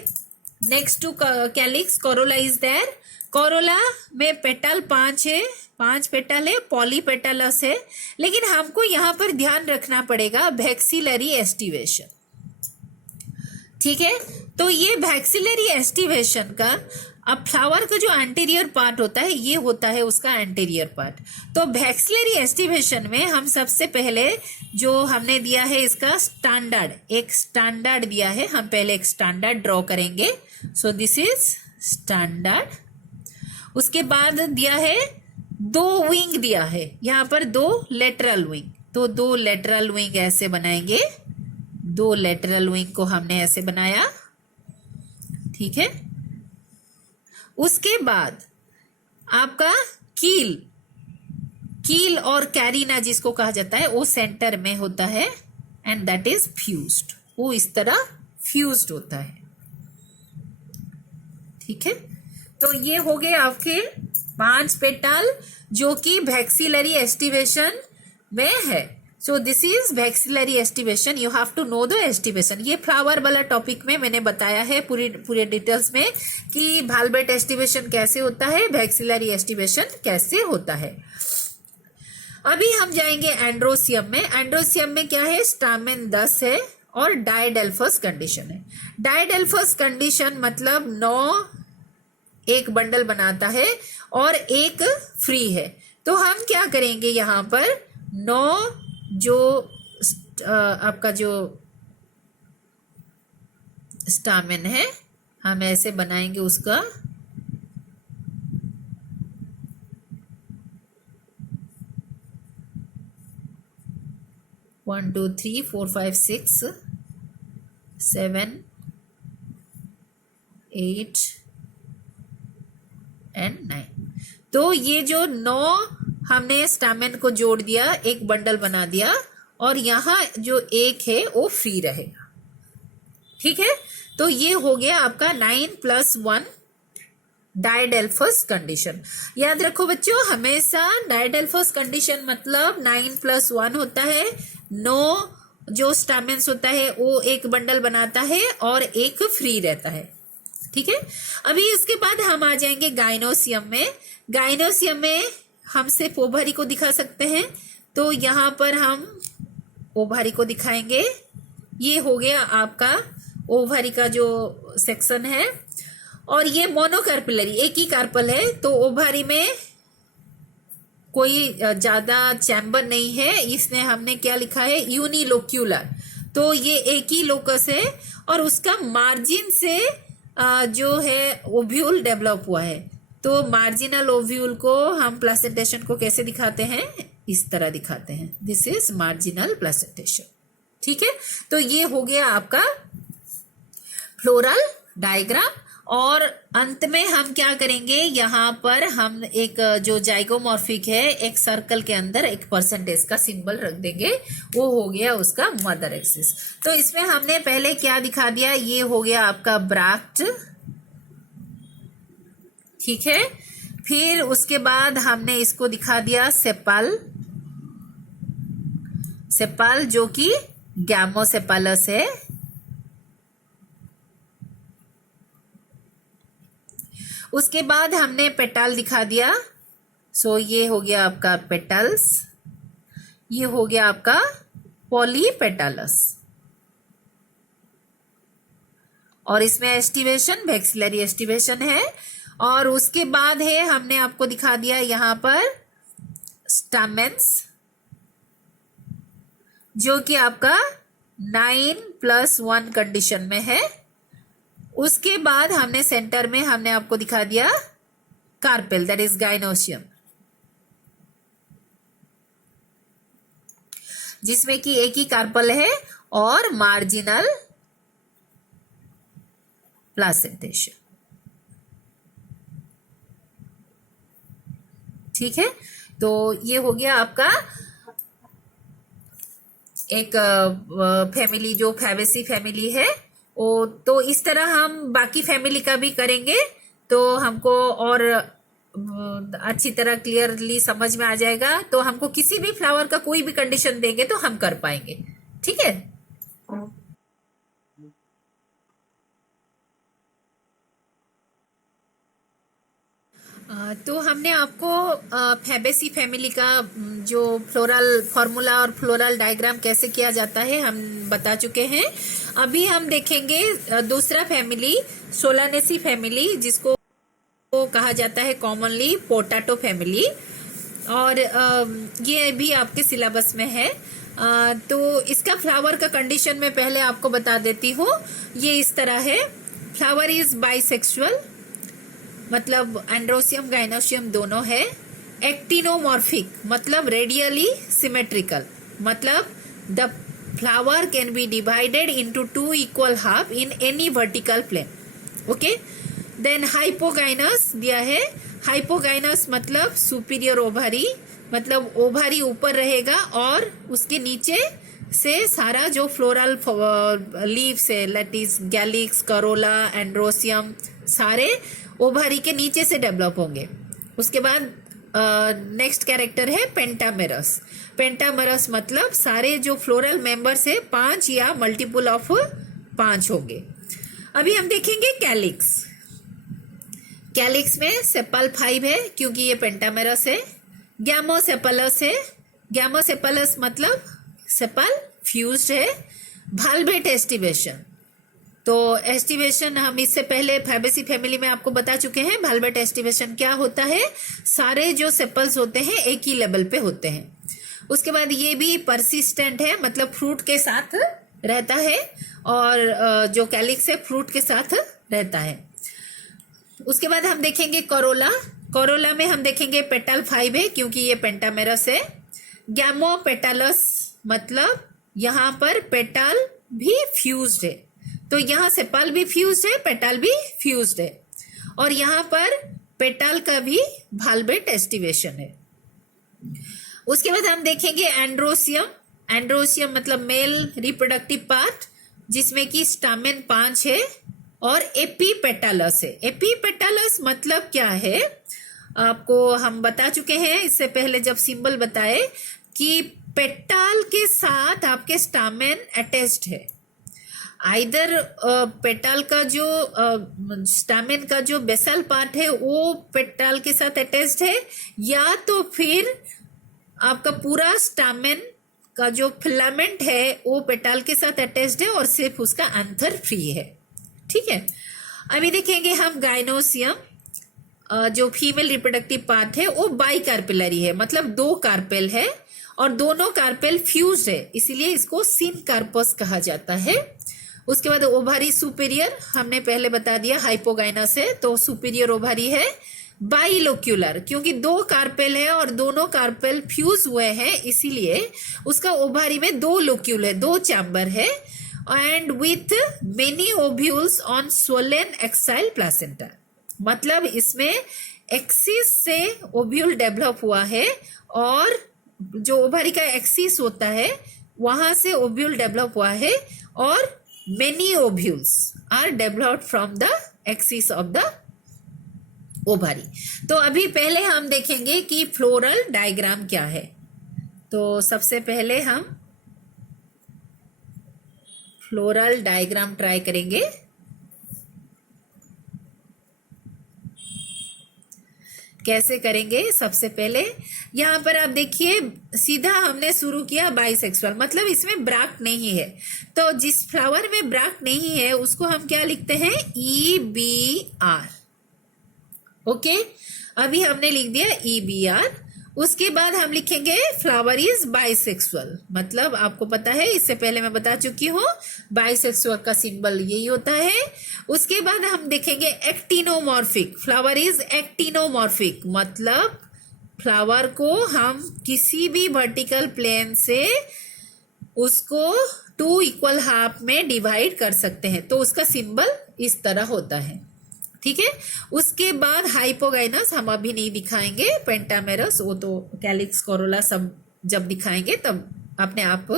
next to calyx corolla is there. Corolla में पेटल 5 है, 5 पेटल है, पॉलीपेटलस है, लेकिन हमको यहाँ पर ध्यान रखना पड़ेगा वैक्सिलरी एस्टिवेशन, ठीक है। तो ये वैक्सिलरी एस्टिवेशन का अब फ्लावर का जो एंटीरियर पार्ट होता है ये होता है उसका एंटीरियर पार्ट। तो वैक्सिलरी एस्टिवेशन में हम सबसे पहले जो हमने दिया है इसका स्टैंडर्ड, एक स्टैंडर्ड दिया है, हम पहले एक स्टैंडर्ड ड्रॉ करेंगे। सो दिस इज स्टैंडर्ड। उसके बाद दिया है 2 विंग दिया है, यहाँ पर 2 लेटरल विंग, तो 2 लेटरल विंग ऐसे बनाएंगे, 2 लेटरल विंग को हमने ऐसे बनाया, ठीक है। उसके बाद आपका कील और कैरिना जिसको कहा जाता है वो सेंटर में होता है एंड दैट इज फ्यूज्ड, वो इस तरह फ्यूज्ड होता है, ठीक है। तो ये हो गए आपके 5 पेटल जो कि वैक्सिलरी एस्टिवेशन में है। So this is vexillary aestivation, you have to know the aestivation. ये फ्लावर वाला टॉपिक में मैंने बताया है पूरे डिटेल्स में कि वाल्वेट एस्टिवेशन कैसे होता है, वैक्सिलरी एस्टिवेशन कैसे होता है। अभी हम जाएंगे एंड्रोसियम में। एंड्रोसियम में क्या है, स्टामेन 10 है और डायडेल्फस कंडीशन है। डायडेल्फस कंडीशन मतलब 9 एक बंडल बनाता है और एक फ्री है। तो हम क्या करेंगे, यहाँ पर 9 जो आपका जो स्टामेन है हम ऐसे बनाएंगे उसका, वन 2 3 4 5 6 7 8 एंड 9। तो ये जो 9 हमने स्टामेन को जोड़ दिया, एक बंडल बना दिया और यहाँ जो एक है वो फ्री रहेगा, ठीक है। तो ये हो गया आपका 9+1 डायडेल्फस कंडीशन। याद रखो बच्चों, हमेशा डायडेल्फस कंडीशन मतलब 9+1 होता है, 9 जो स्टामेन्स होता है वो एक बंडल बनाता है और एक फ्री रहता है, ठीक है। अभी इसके बाद हम आ जाएंगे गाइनोसियम में। गाइनोसियम में हम सिर्फ ओवरी को दिखा सकते हैं, तो यहाँ पर हम ओवरी को दिखाएंगे। ये हो गया आपका ओवरी का जो सेक्शन है और ये मोनोकार्पिलरी, एक ही कार्पल है, तो ओवरी में कोई ज्यादा चैम्बर नहीं है, इसमें हमने क्या लिखा है, यूनिलोक्यूलर। तो ये एक ही लोकस है और उसका मार्जिन से जो है ओव्यूल डेवलप हुआ है। तो मार्जिनल ओव्यूल को हम प्लेसेंटेशन को कैसे दिखाते हैं, इस तरह दिखाते हैं, दिस इज मार्जिनल प्लेसेंटेशन, ठीक है। तो ये हो गया आपका फ्लोरल डायग्राम। और अंत में हम क्या करेंगे, यहाँ पर हम एक जो जाइगोमॉर्फिक है एक सर्कल के अंदर एक परसेंटेज का सिंबल रख देंगे, वो हो गया उसका मदर एक्सिस। तो इसमें हमने पहले क्या दिखा दिया, ये हो गया आपका ब्रैक्ट, ठीक है। फिर उसके बाद हमने इसको दिखा दिया सेपल, सेपल जो कि गैमोसेपलस है। उसके बाद हमने पेटल दिखा दिया, सो ये हो गया आपका पेटल्स, ये हो गया आपका पॉलीपेटलस। और इसमें एस्टिवेशन वैक्सिलरी एस्टिवेशन है। और उसके बाद है हमने आपको दिखा दिया यहाँ पर स्टामेन्स जो कि आपका 9+1 कंडीशन में है। उसके बाद हमने सेंटर में हमने आपको दिखा दिया कार्पेल, दैट इज गाइनोसियम, जिसमें कि एक ही कार्पल है और मार्जिनल प्लेसेंटेशन, ठीक है। तो ये हो गया आपका एक फैमिली जो फैबेसी फैमिली है वो। तो इस तरह हम बाकी फैमिली का भी करेंगे तो हमको और अच्छी तरह क्लियरली समझ में आ जाएगा। तो हमको किसी भी फ्लावर का कोई भी कंडीशन देंगे तो हम कर पाएंगे, ठीक है। तो हमने आपको फैबेसी फैमिली का जो फ्लोरल फॉर्मूला और फ्लोरल डायग्राम कैसे किया जाता है हम बता चुके हैं। अभी हम देखेंगे दूसरा फैमिली सोलानेसी फैमिली, जिसको को कहा जाता है कॉमनली पोटैटो फैमिली, और ये भी आपके सिलेबस में है। तो इसका फ्लावर का कंडीशन मैं पहले आपको बता देती हूँ। ये इस तरह है, फ्लावर इज बाइसेक्सुअल, मतलब एंड्रोसियम गाइनोसियम दोनों है। एक्टिनोमॉर्फिक मतलब रेडियली सिमेट्रिकल, मतलब the flower can be divided into 2 equal half in any vertical plane. Okay, then hypogynous दिया है। हाइपोगाइनस मतलब सुपीरियर ओवारी, मतलब ओवारी ऊपर रहेगा और उसके नीचे से सारा जो फ्लोरल लीव्स है, दैट इज गैलिक्स, करोला, एंड्रोसियम, सारे ओवारी के नीचे से डेवलप होंगे। उसके बाद नेक्स्ट कैरेक्टर है पेंटामेरस। पेंटामेरस मतलब सारे जो फ्लोरल मेंबर्स है 5 या मल्टीपल ऑफ 5 होंगे। अभी हम देखेंगे कैलिक्स। कैलिक्स में सेपल 5 है क्योंकि ये पेंटामेरस है। गैमोसेपलस है। गैमोसेपलस मतलब सेपल फ्यूज्ड है। भाल्वेट एस्टिवेशन, तो एस्टिवेशन हम इससे पहले फैबेसी फैमिली में आपको बता चुके हैं। भाल्वेट एस्टिवेशन क्या होता है, सारे जो सेपल्स होते हैं एक ही लेवल पे होते हैं। उसके बाद ये भी परसिस्टेंट है, मतलब फ्रूट के साथ रहता है, और जो कैलिक्स है फ्रूट के साथ रहता है। उसके बाद हम देखेंगे कोरोला। कोरोला में हम देखेंगे पेटल 5 है क्योंकि ये पेंटामेरस है। गैमोपेटलस मतलब यहाँ पर पेटल भी फ्यूज्ड है, तो यहाँ सेपल भी फ्यूज्ड है, पेटल भी फ्यूज्ड है, और यहाँ पर पेटल का भी भाल्वेट एस्टिवेशन है। उसके बाद हम देखेंगे एंड्रोसियम। एंड्रोसियम मतलब मेल रिप्रोडक्टिव पार्ट, जिसमें कि स्टामेन 5 है, और एपीपेटलस है। एपीपेटलस मतलब क्या है, आपको हम बता चुके हैं इससे पहले जब सिंबल बताए कि पेटल के साथ आपके स्टामेन अटैच्ड है। आइदर पेटल का जो स्टामेन का जो बेसल पार्ट है वो पेटल के साथ अटैच्ड है, या तो फिर आपका पूरा स्टामेन का जो फिलामेंट है वो पेटल के साथ अटैच्ड है और सिर्फ उसका एंथर फ्री है। ठीक है, अभी देखेंगे हम गाइनोसियम। जो फीमेल रिप्रोडक्टिव पार्ट है वो बाई कार्पेलरी है, मतलब 2 कार्पेल है और दोनों कार्पेल फ्यूज है, इसीलिए इसको सिनकार्पस कहा जाता है। उसके बाद ओवारी सुपीरियर, हमने पहले बता दिया हाइपोगाइनस है, तो सुपीरियर ओवारी है। बाइलोक्यूलर क्योंकि 2 कार्पेल है और दोनों कार्पेल फ्यूज हुए हैं, इसीलिए उसका ओवारी में 2 लोक्यूल है, 2 चैम्बर है, and with many ovules on swollen axile placenta, मतलब इसमें एक्सिस से ओव्यूल डेवलप हुआ है और जो ओवारी का एक्सिस होता है वहां से ओव्यूल डेवलप हुआ है, और many ovules are developed from the axis of the ovary. तो अभी पहले हम देखेंगे कि फ्लोरल डायग्राम क्या है। तो सबसे पहले हम फ्लोरल डायग्राम ट्राई करेंगे। कैसे करेंगे, सबसे पहले यहाँ पर आप देखिए सीधा हमने शुरू किया बाइसेक्सुअल, मतलब इसमें ब्राक नहीं है, तो जिस फ्लावर में ब्राक नहीं है उसको हम क्या लिखते हैं, EBR। ओके, अभी हमने लिख दिया EBR। उसके बाद हम लिखेंगे फ्लावर इज बाइसेक्सुअल, मतलब आपको पता है इससे पहले मैं बता चुकी हूँ बाइसेक्सुअल का सिंबल यही होता है। उसके बाद हम देखेंगे एक्टिनोमॉर्फिक, फ्लावर इज एक्टिनोमॉर्फिक, मतलब फ्लावर को हम किसी भी वर्टिकल प्लेन से उसको 2 इक्वल हाफ में डिवाइड कर सकते हैं, तो उसका सिंबल इस तरह होता है। ठीक है, उसके बाद हाइपोगाइनस हम अभी नहीं दिखाएंगे, पेंटामेरस वो तो कैलिक्स कोरोला सब जब दिखाएंगे तब अपने आप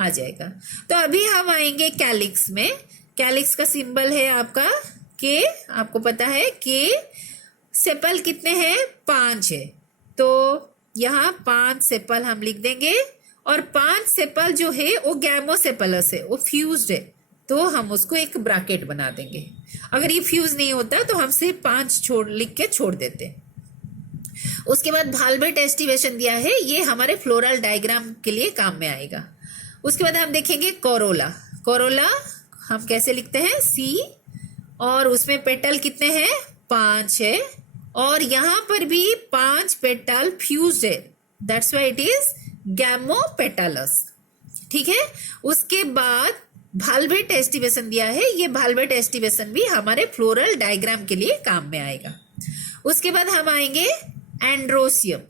आ जाएगा। तो अभी हम आएंगे कैलिक्स में। कैलिक्स का सिंबल है आपका के, आपको पता है के। सेपल कितने हैं, 5 है, तो यहाँ 5 सेपल हम लिख देंगे, और 5 सेपल जो है वो गैमोसेपलस है, वो फ्यूज्ड है, तो हम उसको एक ब्रैकेट बना देंगे। अगर ये फ्यूज नहीं होता तो हम सिर्फ 5 लिख के छोड़ देते। उसके बाद भाल्वेट एस्टिवेशन दिया है, ये हमारे फ्लोरल डायग्राम के लिए काम में आएगा। उसके बाद हम देखेंगे कोरोला। कोरोला हम कैसे लिखते हैं, C, और उसमें पेटल कितने हैं, 5 है, और यहाँ पर भी 5 पेटल फ्यूज है, that's why it is gamopetalous. ठीक है, उसके बाद भाल्वेट एस्टिवेशन दिया है, ये भाल्वेट एस्टिवेशन भी हमारे फ्लोरल डायग्राम के लिए काम में आएगा। उसके बाद हम आएंगे एंड्रोसियम।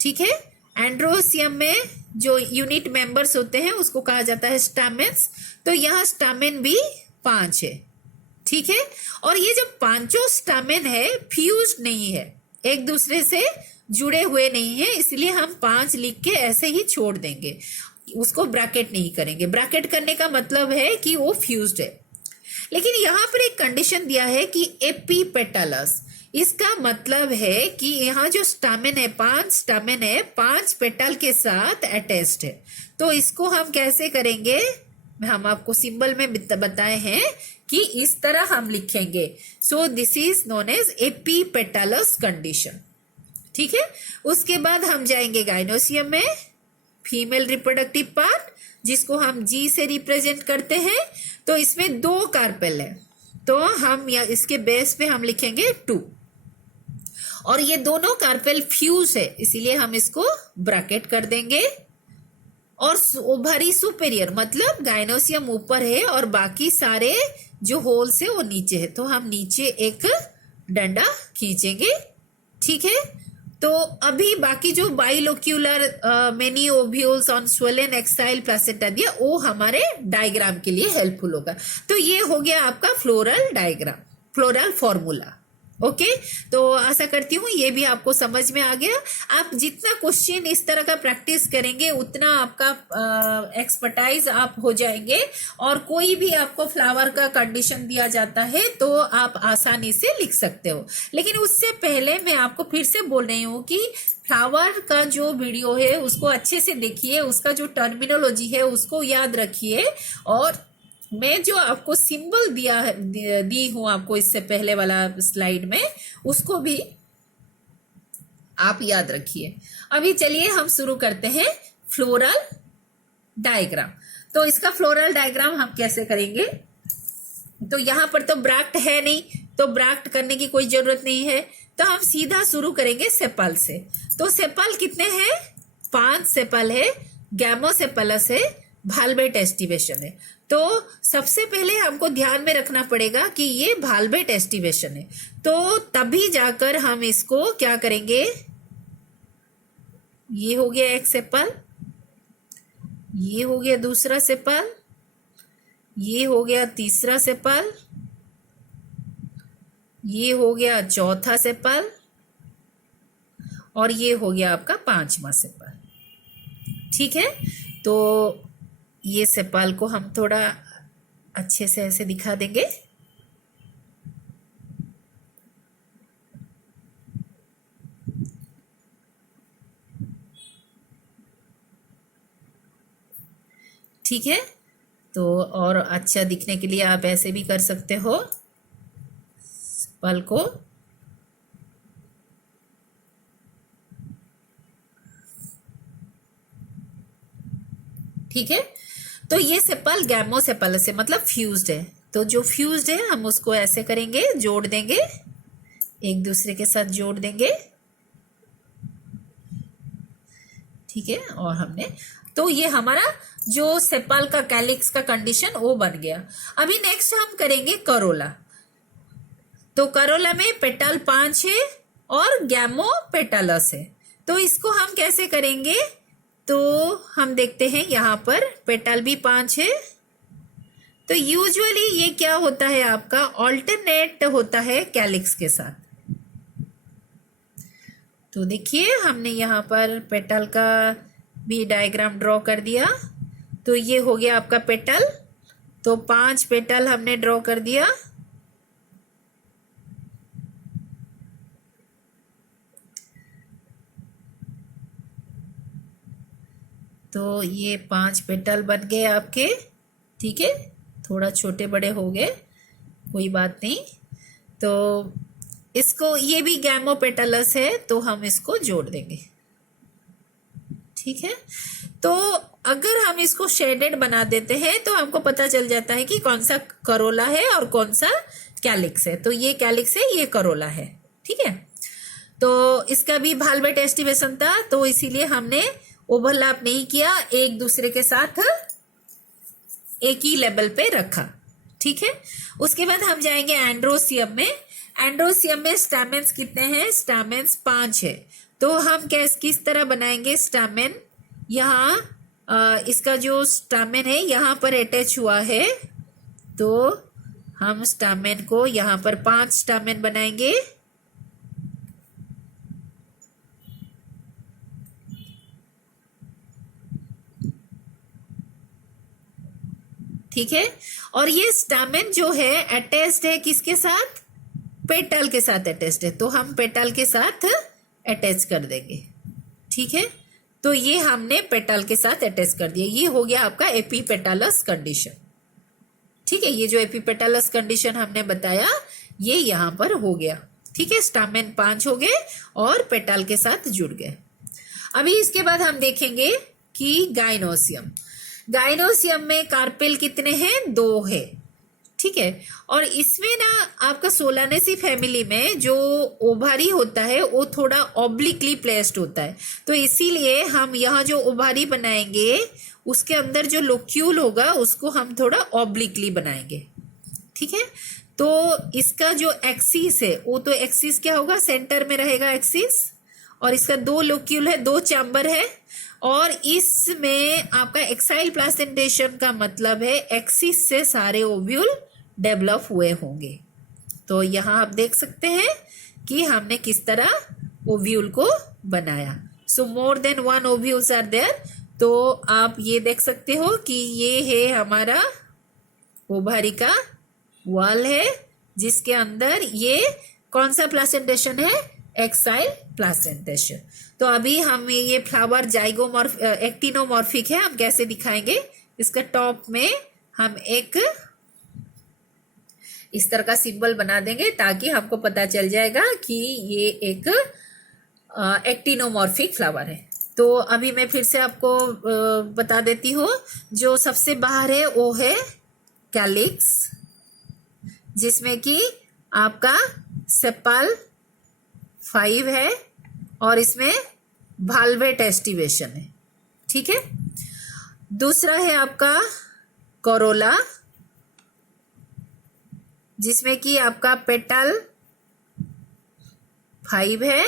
ठीक है, एंड्रोसियम में जो यूनिट मेंबर्स होते हैं उसको कहा जाता है स्टामेन्स। तो यहाँ स्टामेन भी 5 है। ठीक है, और ये जो पांचों स्टामेन है फ्यूज नहीं है, एक दूसरे से जुड़े हुए नहीं है, इसलिए हम 5 लिख के ऐसे ही छोड़ देंगे, उसको ब्रैकेट नहीं करेंगे। ब्रैकेट करने का मतलब है कि वो फ्यूज्ड है। लेकिन यहाँ पर एक कंडीशन दिया है कि एपीपेटलस, इसका मतलब है कि यहाँ जो स्टामेन है, 5 स्टामेन है, 5 पेटल के साथ अटैच्ड है। तो इसको हम कैसे करेंगे, हम आपको सिंबल में बताए हैं कि इस तरह हम लिखेंगे। So this is known as epipetalous condition. ठीक है, उसके बाद हम जाएंगे गाइनोसियम में, फीमेल रिप्रोडक्टिव पार्ट, जिसको हम जी से रिप्रेजेंट करते हैं। तो इसमें 2 कार्पेल है, तो हम इसके बेस पे हम लिखेंगे 2, और ये दोनों कार्पेल फ्यूज है, इसीलिए हम इसको ब्रैकेट कर देंगे। और ओवरी सुपेरियर मतलब गाइनोसियम ऊपर है और बाकी सारे जो होल्स है वो नीचे है, तो हम नीचे एक डंडा खींचेंगे। ठीक है, तो अभी बाकी जो bilocular many ovules on swollen axile placenta दिया, वो हमारे डायग्राम के लिए हेल्पफुल होगा। तो ये हो गया आपका floral diagram, floral formula. Okay, तो आशा करती हूँ ये भी आपको समझ में आ गया। आप जितना क्वेश्चन इस तरह का प्रैक्टिस करेंगे उतना आपका एक्सपर्टाइज आप हो जाएंगे, और कोई भी आपको फ्लावर का कंडीशन दिया जाता है तो आप आसानी से लिख सकते हो। लेकिन उससे पहले मैं आपको फिर से बोल रही हूँ कि फ्लावर का जो वीडियो है उसको अच्छे से देखिए, उसका जो टर्मिनोलॉजी है उसको याद रखिए, और मैं जो आपको सिंबल दी हूं आपको इससे पहले वाला स्लाइड में, उसको भी आप याद रखिए। अभी चलिए हम शुरू करते हैं फ्लोरल डायग्राम। तो इसका फ्लोरल डायग्राम हम कैसे करेंगे, तो यहां पर तो ब्रैक्ट है नहीं, तो ब्रैक्ट करने की कोई जरूरत नहीं है, तो हम सीधा शुरू करेंगे सेपल से। तो सेपल कितने हैं, 5 सेपल है, गैमोसेपलस है, भाल्वेट एस्टिवेशन है। तो सबसे पहले हमको ध्यान में रखना पड़ेगा कि ये भाल्वेट एस्टिवेशन है, तो तभी जाकर हम इसको क्या करेंगे, ये हो गया एक सेपल, ये हो गया दूसरा सेपल, ये हो गया तीसरा सेपल, ये हो गया चौथा सेपल, और ये हो गया आपका 5वां सेपल। ठीक है, तो ये सेपल को हम थोड़ा अच्छे से ऐसे दिखा देंगे। ठीक है, तो और अच्छा दिखने के लिए आप ऐसे भी कर सकते हो सेपल को। ठीक है, तो ये सेपल गैमोसेपलस है, मतलब फ्यूज्ड है। तो जो फ्यूज्ड है हम उसको ऐसे करेंगे, जोड़ देंगे, एक दूसरे के साथ जोड़ देंगे। ठीक है, और हमने, तो ये हमारा जो सेपल का कैलिक्स का कंडीशन वो बन गया। अभी नेक्स्ट हम करेंगे करोला। तो करोला में पेटल 5 है और गैमोपेटलस है, तो इसको हम कैसे करेंगे, तो हम देखते हैं यहाँ पर पेटल भी 5 है। तो यूजुअली ये क्या होता है, आपका ऑल्टरनेट होता है कैलिक्स के साथ। तो देखिए हमने यहाँ पर पेटल का भी डायग्राम ड्रॉ कर दिया। तो ये हो गया आपका पेटल, तो 5 पेटल हमने ड्रॉ कर दिया। तो ये 5 पेटल बन गए आपके। ठीक है, थोड़ा छोटे बड़े हो गए, कोई बात नहीं। तो इसको, ये भी गैमोपेटलस है, तो हम इसको जोड़ देंगे। ठीक है, तो अगर हम इसको शेडेड बना देते हैं तो हमको पता चल जाता है कि कौन सा करोला है और कौन सा कैलिक्स है। तो ये कैलिक्स है, ये करोला है। ठीक है, तो इसका भी भाल्वेट एस्टिमेशन था, तो इसीलिए हमने ओवरलैप नहीं किया, एक दूसरे के साथ एक ही लेवल पे रखा। ठीक है, उसके बाद हम जाएंगे एंड्रोसियम में। एंड्रोसियम में स्टैमेन्स कितने हैं? स्टैमेन्स 5 है। तो हम किस तरह बनाएंगे स्टैमेन? यहाँ इसका जो स्टैमेन है यहाँ पर अटैच हुआ है, तो हम स्टैमेन को यहाँ पर 5 स्टैमेन बनाएंगे। ठीक है, और ये स्टैमेन जो है अटैच्ड है किसके साथ? पेटल के साथ अटैच्ड है, तो हम पेटल के साथ अटैच कर देंगे। ठीक है, तो ये हमने पेटल के साथ अटैच कर दिया। ये हो गया आपका एपीपेटलस कंडीशन। ठीक है, ये जो एपीपेटलस कंडीशन हमने बताया ये यहाँ पर हो गया। ठीक है, स्टैमेन 5 हो गए और पेटल के साथ जुड़ गए। अभी इसके बाद हम देखेंगे कि गाइनोसियम। गाइनोसियम में कार्पेल कितने हैं? 2 है। ठीक है, और इसमें ना आपका सोलानेसी फैमिली में जो ओभारी होता है वो थोड़ा ऑब्लिकली प्लेस्ड होता है, तो इसीलिए हम यहाँ जो ओभारी बनाएंगे उसके अंदर जो लोक्यूल होगा उसको हम थोड़ा ऑब्लिकली बनाएंगे। ठीक है, तो इसका जो एक्सिस है वो तो एक्सिस क्या होगा? सेंटर में रहेगा एक्सिस, और इसका 2 लोक्यूल है, 2 चैम्बर है, और इसमें आपका एक्साइल प्लासेंटेशन का मतलब है एक्सिस से सारे ओव्यूल डेवलप हुए होंगे। तो यहाँ आप देख सकते हैं कि हमने किस तरह ओव्यूल को बनाया। So more than 1 ovules are there. तो आप ये देख सकते हो कि ये है हमारा ओभारी का वॉल है, जिसके अंदर ये कौन सा प्लासेंटेशन है? Axile placentation. तो अभी हम ये फ्लावर एक्टिनोमॉर्फिक है, हम कैसे दिखाएंगे? इसका टॉप में हम एक इस तरह का सिंबल बना देंगे ताकि हमको पता चल जाएगा कि ये एक एक्टिनोमॉर्फिक फ्लावर है। तो अभी मैं फिर से आपको बता देती हूँ। जो सबसे बाहर है वो है कैलिक्स, जिसमें कि आपका सेपल 5 है और इसमें भाल्वेट एस्टिवेशन है। ठीक है, दूसरा है आपका कोरोला, जिसमें कि आपका पेटल 5 है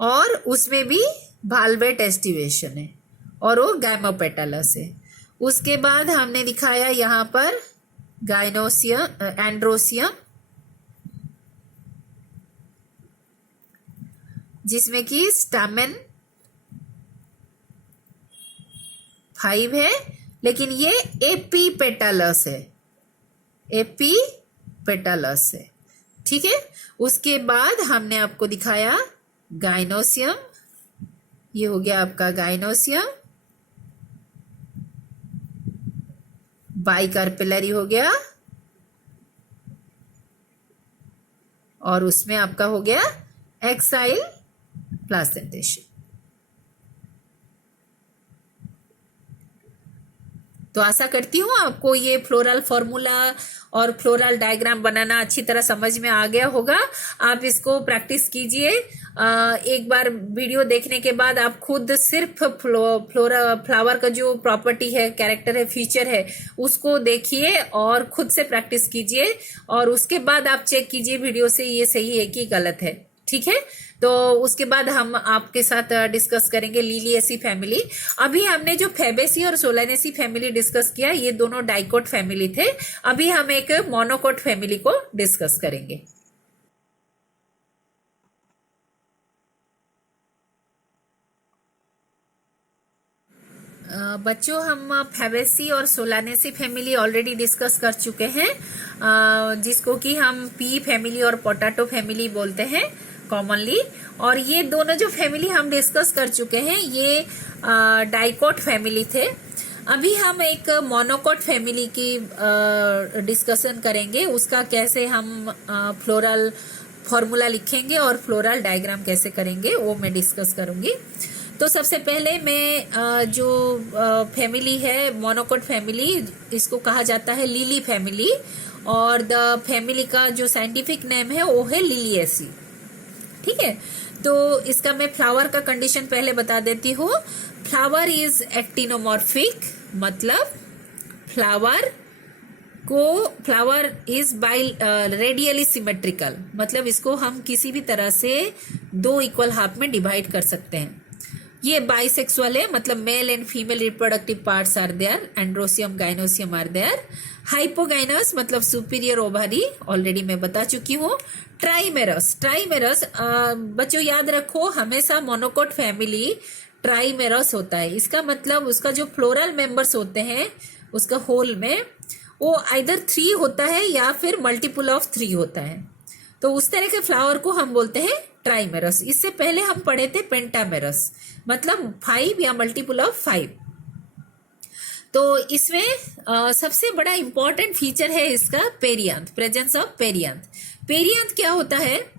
और उसमें भी भाल्वेट एस्टिवेशन है, और वो गैमोपेटलस है। उसके बाद हमने दिखाया यहाँ पर गाइनोसियम, एंड्रोसियम, जिसमें कि स्टैमेन 5 है, लेकिन ये एपीपेटलस है, एपीपेटलस है। ठीक है, उसके बाद हमने आपको दिखाया गाइनोसियम, ये हो गया आपका गाइनोसियम, बाइकार्पेलरी हो गया, और उसमें आपका हो गया एक्साइल प्लासेंटेशन। तो आशा करती हूँ आपको ये फ्लोरल फॉर्मूला और फ्लोरल डायग्राम बनाना अच्छी तरह समझ में आ गया होगा। आप इसको प्रैक्टिस कीजिए। एक बार वीडियो देखने के बाद आप खुद सिर्फ फ्लावर का जो प्रॉपर्टी है, कैरेक्टर है, फीचर है, उसको देखिए और खुद से प्रैक्टिस कीजिए, और उसके बाद आप चेक कीजिए वीडियो से ये सही है कि गलत है। ठीक है, तो उसके बाद हम आपके साथ डिस्कस करेंगे लिलिएसी फैमिली। अभी हमने जो फैबेसी और सोलानेसी फैमिली डिस्कस किया, ये दोनों डाइकोट फैमिली थे। अभी हम एक मोनोकोट फैमिली को डिस्कस करेंगे। बच्चों, हम फैबेसी और सोलानेसी फैमिली ऑलरेडी डिस्कस कर चुके हैं, जिसको कि हम पी फैमिली और पोटैटो फैमिली बोलते हैं कॉमनली। और ये दोनों जो फैमिली हम डिस्कस कर चुके हैं ये डाइकोट फैमिली थे। अभी हम एक मोनोकोट फैमिली की डिस्कशन करेंगे, उसका कैसे हम फ्लोरल फॉर्मूला लिखेंगे और फ्लोरल डायग्राम कैसे करेंगे वो मैं डिस्कस करूंगी। तो सबसे पहले मैं जो फैमिली है मोनोकोट फैमिली, इसको कहा जाता है लिली फैमिली, और द फैमिली का जो साइंटिफिक नेम है वो है लिलिएसी। ठीक है। तो इसका मैं फ्लावर का कंडीशन पहले बता देती हूँ। फ्लावर इज एक्टिनोमॉर्फिक, मतलब flower is by radially symmetrical, मतलब इसको हम किसी भी तरह से 2 इक्वल हाफ में डिवाइड कर सकते हैं। ये बाइसेक्सुअल है, मतलब male and female reproductive parts are there, androecium gynoecium are there. Hypogynous मतलब सुपीरियर ओवरी, ऑलरेडी मैं बता चुकी हूँ। ट्राइमेरस बच्चों याद रखो, हमेशा मोनोकोट फैमिली ट्राइमेरस होता है। इसका मतलब उसका जो फ्लोरल मेंबर्स होते हैं उसका होल में, वो आइदर 3 होता है या फिर मल्टीपल ऑफ 3 होता है। तो उस तरह के फ्लावर को हम बोलते हैं ट्राइमेरस। इससे पहले हम पढ़े थे पेंटामेरस, मतलब 5 या मल्टीपल ऑफ 5। तो इसमें सबसे बड़ा इंपॉर्टेंट फीचर है इसका perianth, presence of perianth. Perianth क्या होता है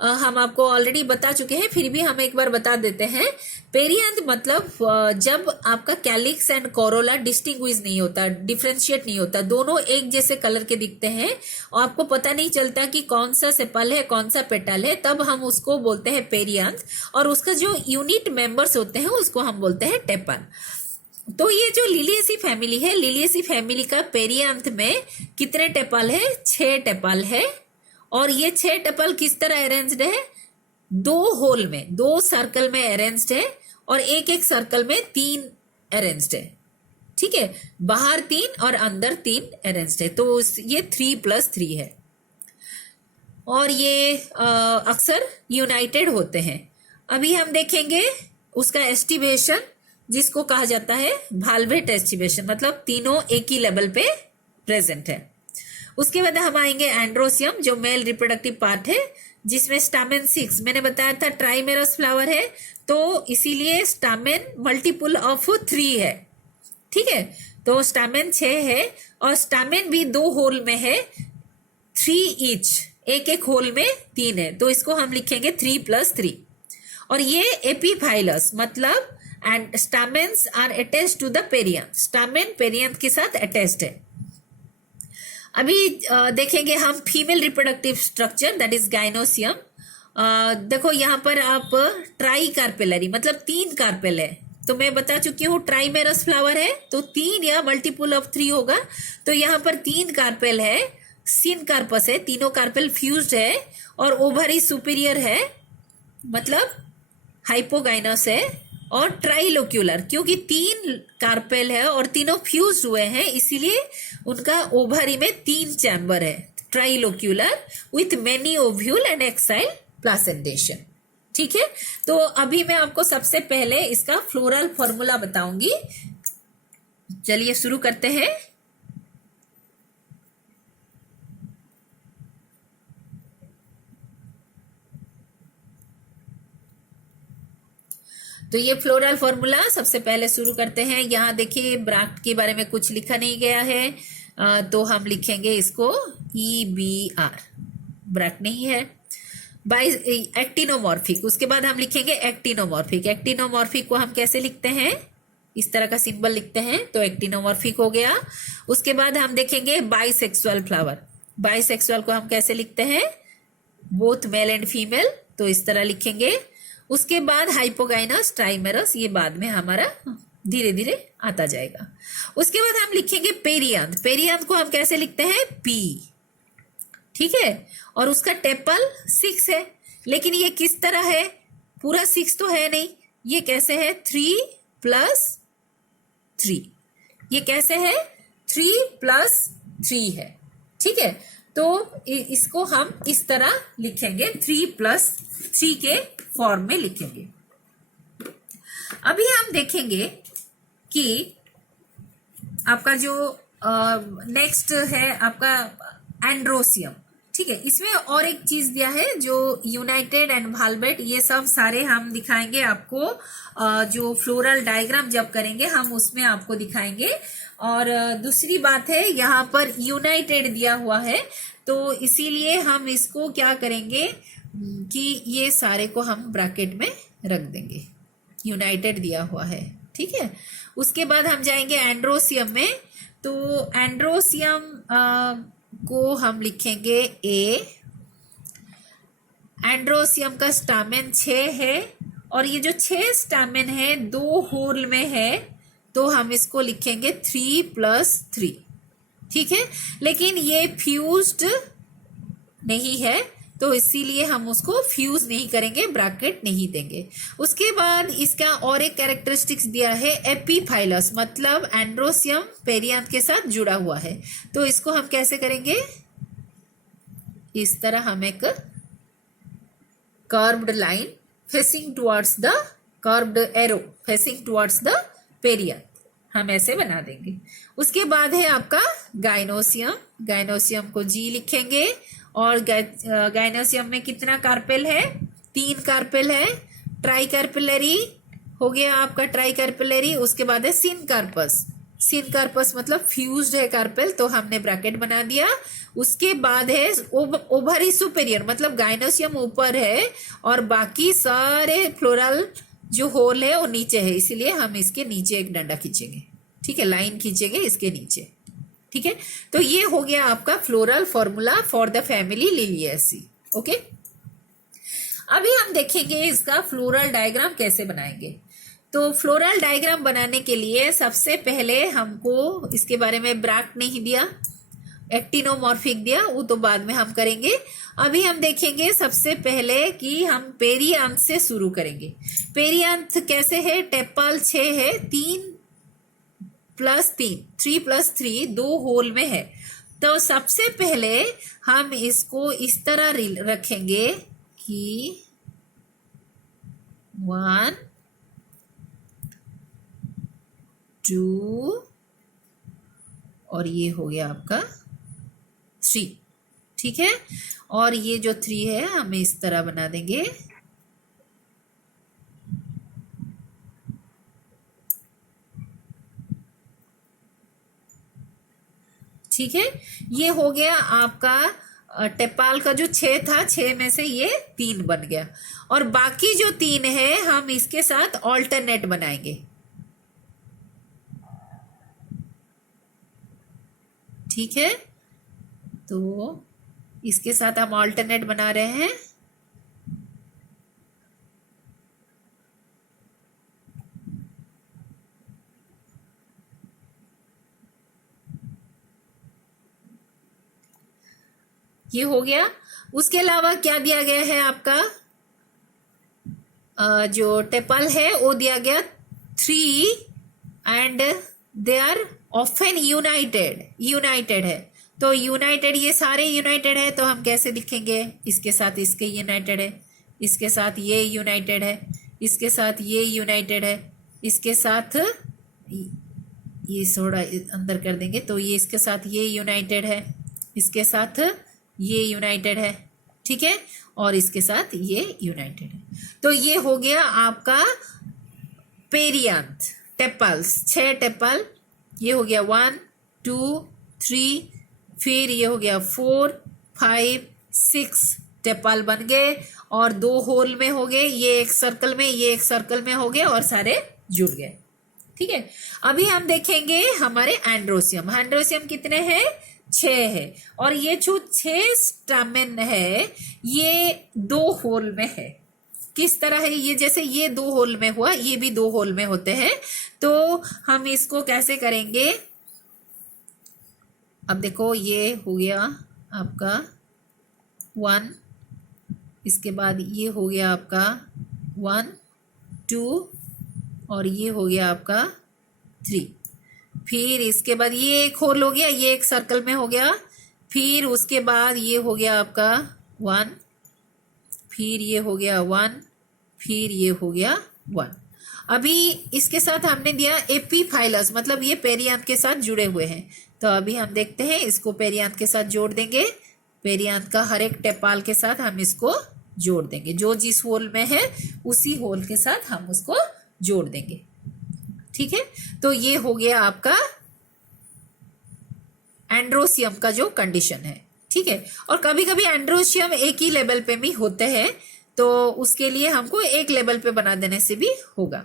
हम आपको ऑलरेडी बता चुके हैं, फिर भी हम एक बार बता देते हैं। पेरियांथ मतलब जब आपका कैलिक्स एंड कोरोला डिस्टिंग्विश नहीं होता, डिफ्रेंशिएट नहीं होता, दोनों एक जैसे कलर के दिखते हैं और आपको पता नहीं चलता कि कौन सा सेपल है कौन सा पेटल है, तब हम उसको बोलते हैं पेरियांथ। और उसका जो यूनिट मेंबर्स होते हैं उसको हम बोलते हैं टेपल। तो ये जो लिलिएसी फैमिली है, लिलिएसी फैमिली का पेरियांथ में कितने टेपल है? 6 टेपल है। और ये 6 टेपल किस तरह अरेंज्ड है? 2 होल में, 2 सर्कल में अरेंज्ड है और एक सर्कल में 3 अरेंज्ड है। ठीक है, बाहर 3 और अंदर 3 अरेंज्ड है। तो ये 3+3 है और ये अक्सर यूनाइटेड होते हैं। अभी हम देखेंगे उसका एस्टिवेशन, जिसको कहा जाता है वाल्वेट एस्टिवेशन, मतलब तीनों एक ही लेवल पे प्रेजेंट है। उसके बाद हम आएंगे एंड्रोसियम, जो मेल रिप्रोडक्टिव पार्ट है, जिसमें स्टामेन 6 मैंने बताया था ट्राइमेरस फ्लावर है, तो इसीलिए स्टामेन मल्टीपल ऑफ 3 है। ठीक है, तो स्टामेन 6 है और स्टामेन भी 2 होल में है, 3 ईच, एक होल में 3 है, तो इसको हम लिखेंगे 3+3। और ये एपीफाइलस, मतलब and stamens are attached to the perianth, stamen perianth के साथ अटैच्ड है। अभी देखेंगे हम female reproductive structure, that is gynoecium. देखो यहाँ पर आप ट्राई कार्पेलरी, मतलब 3 कार्पेल है। तो मैं बता चुकी हूँ ट्राइमेरस फ्लावर है तो 3 या मल्टीपल ऑफ 3 होगा। तो यहाँ पर 3 कार्पेल है, सिन कार्पस है, तीनों कार्पेल फ्यूज्ड है और ओवरी सुपीरियर है, मतलब हाइपोगाइनस है। और ट्राइलोक्यूलर, क्योंकि 3 कार्पेल है और तीनों फ्यूज हुए हैं, इसीलिए उनका ओवरी में 3 चैम्बर है। Trilocular with many ovule and axile placentation. ठीक है, तो अभी मैं आपको सबसे पहले इसका फ्लोरल फॉर्मूला बताऊंगी। चलिए शुरू करते हैं। तो ये फ्लोरल फॉर्मूला सबसे पहले शुरू करते हैं। यहाँ देखिए ब्राक्ट के बारे में कुछ लिखा नहीं गया है, तो हम लिखेंगे इसको EBR, ब्राक्ट नहीं है। बाई एक्टिनोमॉर्फिक, उसके बाद हम लिखेंगे एक्टिनोमॉर्फिक। एक्टिनोमॉर्फिक को हम कैसे लिखते हैं? इस तरह का सिंबल लिखते हैं, तो एक्टिनोमॉर्फिक हो गया। उसके बाद हम देखेंगे बाइसेक्सुअल फ्लावर। बाइसेक्सुअल को हम कैसे लिखते हैं? बोथ मेल एंड फीमेल, तो इस तरह लिखेंगे। उसके बाद हाइपोगाइनस, ट्राइमेरस, ये बाद में हमारा धीरे धीरे आता जाएगा। उसके बाद हम लिखेंगे पेरियांथ। पेरियांथ को हम कैसे लिखते हैं? P। ठीक है, और उसका टेपल 6 है, लेकिन ये किस तरह है? पूरा 6 तो है नहीं, ये कैसे है? 3+3। ये कैसे है? 3+3 है। ठीक है, तो इसको हम इस तरह लिखेंगे, 3+3 के फॉर्म में लिखेंगे। अभी हम देखेंगे कि आपका जो नेक्स्ट है आपका एंड्रोसियम। ठीक है, इसमें और एक चीज दिया है जो यूनाइटेड एंड वाल्वेट, ये सब सारे हम दिखाएंगे आपको, जो फ्लोरल डायग्राम जब करेंगे हम उसमें आपको दिखाएंगे। और दूसरी बात है, यहाँ पर यूनाइटेड दिया हुआ है, तो इसीलिए हम इसको क्या करेंगे कि ये सारे को हम ब्रैकेट में रख देंगे, यूनाइटेड दिया हुआ है। ठीक है, उसके बाद हम जाएंगे एंड्रोसियम में। तो एंड्रोसियम को हम लिखेंगे A। एंड्रोसियम का स्टामेन 6 है और ये जो 6 स्टामेन है 2 होल में है, तो हम इसको लिखेंगे 3+3। ठीक है, लेकिन ये फ्यूज्ड नहीं है तो इसीलिए हम उसको फ्यूज नहीं करेंगे, ब्रैकेट नहीं देंगे। उसके बाद इसका और एक कैरेक्टरिस्टिक्स दिया है एपीफाइलस, मतलब एंड्रोसियम पेरियांथ के साथ जुड़ा हुआ है। तो इसको हम कैसे करेंगे, इस तरह हम एक curved line facing towards the curved arrow facing towards the perianth हम ऐसे बना देंगे। उसके बाद है आपका गाइनोसियम, गाइनोसियम को जी लिखेंगे और गाइनोसियम में कितना कार्पेल है, 3 कार्पेल है। ट्राई कार्पेलरी हो गया आपका ट्राई कार्पेलरी। उसके बाद है सिनकार्पस, सिनकार्पस मतलब फ्यूज्ड है कार्पेल, तो हमने ब्रैकेट बना दिया। उसके बाद है ओवरी सुपेरियर, मतलब गाइनोसियम ऊपर है और बाकी सारे फ्लोरल जो होल है वो नीचे है, इसीलिए हम इसके नीचे एक डंडा खींचेंगे। ठीक है, लाइन खींचेंगे इसके नीचे। ठीक है, तो ये हो गया आपका floral formula for the family Liliaceae. Okay, अभी हम देखेंगे इसका फ्लोरल डायग्राम कैसे बनाएंगे। तो फ्लोरल डायग्राम बनाने के लिए सबसे पहले हमको इसके बारे में ब्रैक नहीं दिया, एक्टिनोमॉर्फिक दिया, वो तो बाद में हम करेंगे। अभी हम देखेंगे सबसे पहले कि हम पेरियांथ से शुरू करेंगे। पेरियांथ कैसे है, टेपल 6 है, 3+3 2 होल में है। तो सबसे पहले हम इसको इस तरह रखेंगे कि 1 2 और ये हो गया आपका 3। ठीक है, और ये जो 3 है हम इस तरह बना देंगे। ठीक है, ये हो गया आपका टेपाल का जो 6 था, 6 में से ये 3 बन गया और बाकी जो 3 है हम इसके साथ ऑल्टरनेट बनाएंगे। ठीक है, तो इसके साथ हम ऑल्टरनेट बना रहे हैं। ये हो गया। उसके अलावा क्या दिया गया है आपका, जो टेपल है वो दिया गया 3 and they are often united है। तो यूनाइटेड, ये सारे यूनाइटेड है, तो हम कैसे लिखेंगे, इसके साथ इसके यूनाइटेड है, इसके साथ ये यूनाइटेड है, इसके साथ ये यूनाइटेड है, इसके साथ ये थोड़ा अंदर कर देंगे तो ये इसके साथ ये यूनाइटेड है, इसके साथ ये यूनाइटेड है। ठीक है, और इसके साथ ये यूनाइटेड है। तो ये हो गया आपका पेरियांथ टेपल्स, 6 टेपल। ये हो गया 1 2 3, फिर ये हो गया 4 5 6 टेपल बन गए और 2 होल में हो गए, ये एक सर्कल में, ये एक सर्कल में हो गए और सारे जुड़ गए। ठीक है, अभी हम देखेंगे हमारे एंड्रोसियम। एंड्रोसियम कितने हैं, 6 है और ये जो 6 स्टामेन है ये 2 होल में है। किस तरह है ये, जैसे ये 2 होल में हुआ, ये भी 2 होल में होते हैं। तो हम इसको कैसे करेंगे, अब देखो ये हो गया आपका 1, इसके बाद ये हो गया आपका 1 2 और ये हो गया आपका 3। फिर इसके बाद ये एक होल हो गया, ये एक सर्कल में हो गया। फिर उसके बाद ये हो गया आपका 1, फिर ये हो गया 1, फिर ये हो गया 1। अभी इसके साथ हमने दिया एपीफाइलस, मतलब ये पेरियांथ के साथ जुड़े हुए हैं। तो अभी हम देखते हैं, इसको पेरियांथ के साथ जोड़ देंगे। पेरियांथ का हर एक टेपाल के साथ हम इसको जोड़ देंगे, जो जिस होल में है उसी होल के साथ हम उसको जोड़ देंगे। ठीक है, तो ये हो गया आपका एंड्रोसियम का जो कंडीशन है। ठीक है, और कभी कभी एंड्रोसियम एक ही लेवल पे भी होते हैं, तो उसके लिए हमको एक लेवल पे बना देने से भी होगा।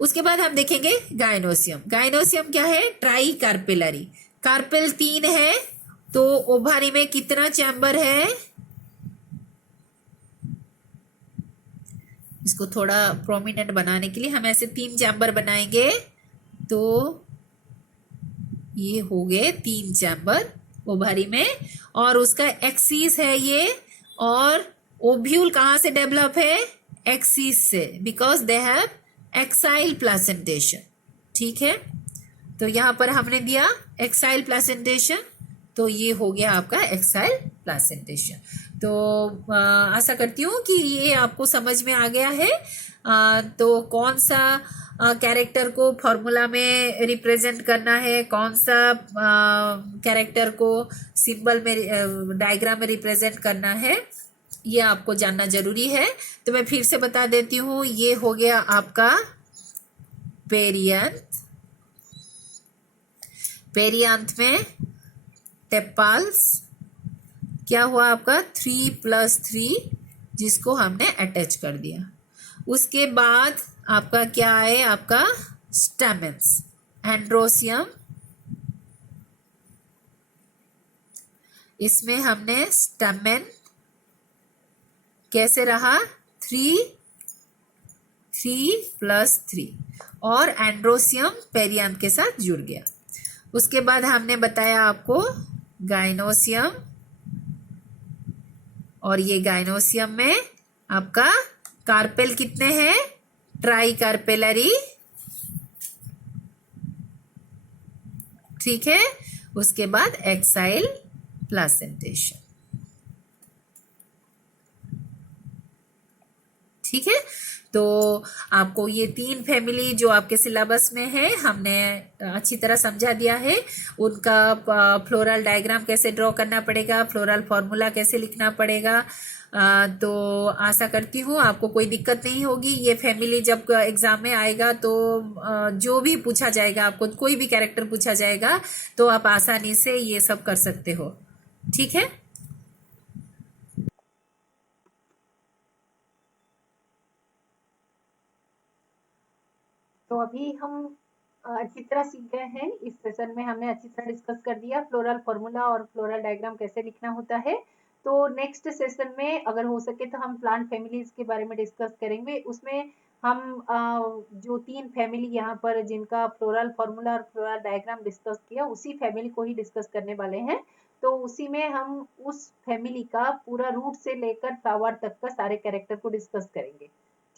उसके बाद हम देखेंगे गाइनोसियम। गाइनोसियम क्या है, ट्राई कार्पेलरी। कार्पेल 3 है, तो ओभारी में कितना चैम्बर है, इसको थोड़ा प्रोमिनेंट बनाने के लिए हम ऐसे 3 चैम्बर बनाएंगे। तो ये हो गए 3 चैम्बर ओवारी में, और उसका एक्सिस है ये, और ओव्यूल कहाँ से डेवलप है? एक्सिस से, because they have axile placentation. ठीक है, तो यहां पर हमने दिया एक्साइल प्लासेंटेशन, तो ये हो गया आपका एक्साइल प्लासेंटेशन। तो आशा करती हूँ कि ये आपको समझ में आ गया है। तो कौन सा कैरेक्टर को फॉर्मूला में रिप्रेजेंट करना है, कौन सा कैरेक्टर को सिंबल में डायग्राम में रिप्रेजेंट करना है, ये आपको जानना जरूरी है। तो मैं फिर से बता देती हूँ, ये हो गया आपका पेरियांथ। पेरियांथ में टेपाल्स क्या हुआ आपका 3+3, जिसको हमने अटैच कर दिया। उसके बाद आपका क्या है? आपका स्टेमेंस, एंड्रोसियम। इसमें हमने स्टेमेन कैसे रहा? 3+3, और एंड्रोसियम पेरियांथ के साथ जुड़ गया। उसके बाद हमने बताया आपको गाइनोसियम, और ये गाइनोसियम में आपका कार्पेल कितने हैं? Try carpellary. ठीक है, उसके बाद एक्साइल प्लासेंटेशन। ठीक है, तो आपको ये 3 फैमिली जो आपके सिलेबस में है हमने अच्छी तरह समझा दिया है। उनका फ्लोरल डायग्राम कैसे ड्रॉ करना पड़ेगा, फ्लोरल फॉर्मूला कैसे लिखना पड़ेगा। तो आशा करती हूँ आपको कोई दिक्कत नहीं होगी। ये फैमिली जब एग्जाम में आएगा तो जो भी पूछा जाएगा, आपको कोई भी कैरेक्टर पूछा जाएगा तो आप आसानी से ये सब कर सकते हो। ठीक है, तो अभी हम अच्छी तरह सीख गए हैं। इस सेशन में हमने अच्छी तरह डिस्कस कर दिया फ्लोरल फॉर्मूला और फ्लोरल डायग्राम कैसे लिखना होता है। तो नेक्स्ट सेशन में अगर हो सके तो हम प्लांट फैमिलीज के बारे में डिस्कस करेंगे। उसमें हम जो 3 फैमिली यहाँ पर जिनका फ्लोरल फॉर्मूला और फ्लोरल डायग्राम डिस्कस किया, उसी फैमिली को ही डिस्कस करने वाले हैं। तो उसी में हम उस फैमिली का पूरा रूट से लेकर फ्लावर तक का सारे कैरेक्टर को डिस्कस करेंगे।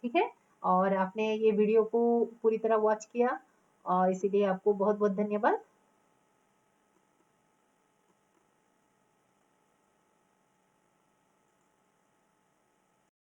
ठीक है, और आपने ये वीडियो को पूरी तरह वॉच किया और इसीलिए आपको बहुत बहुत धन्यवाद।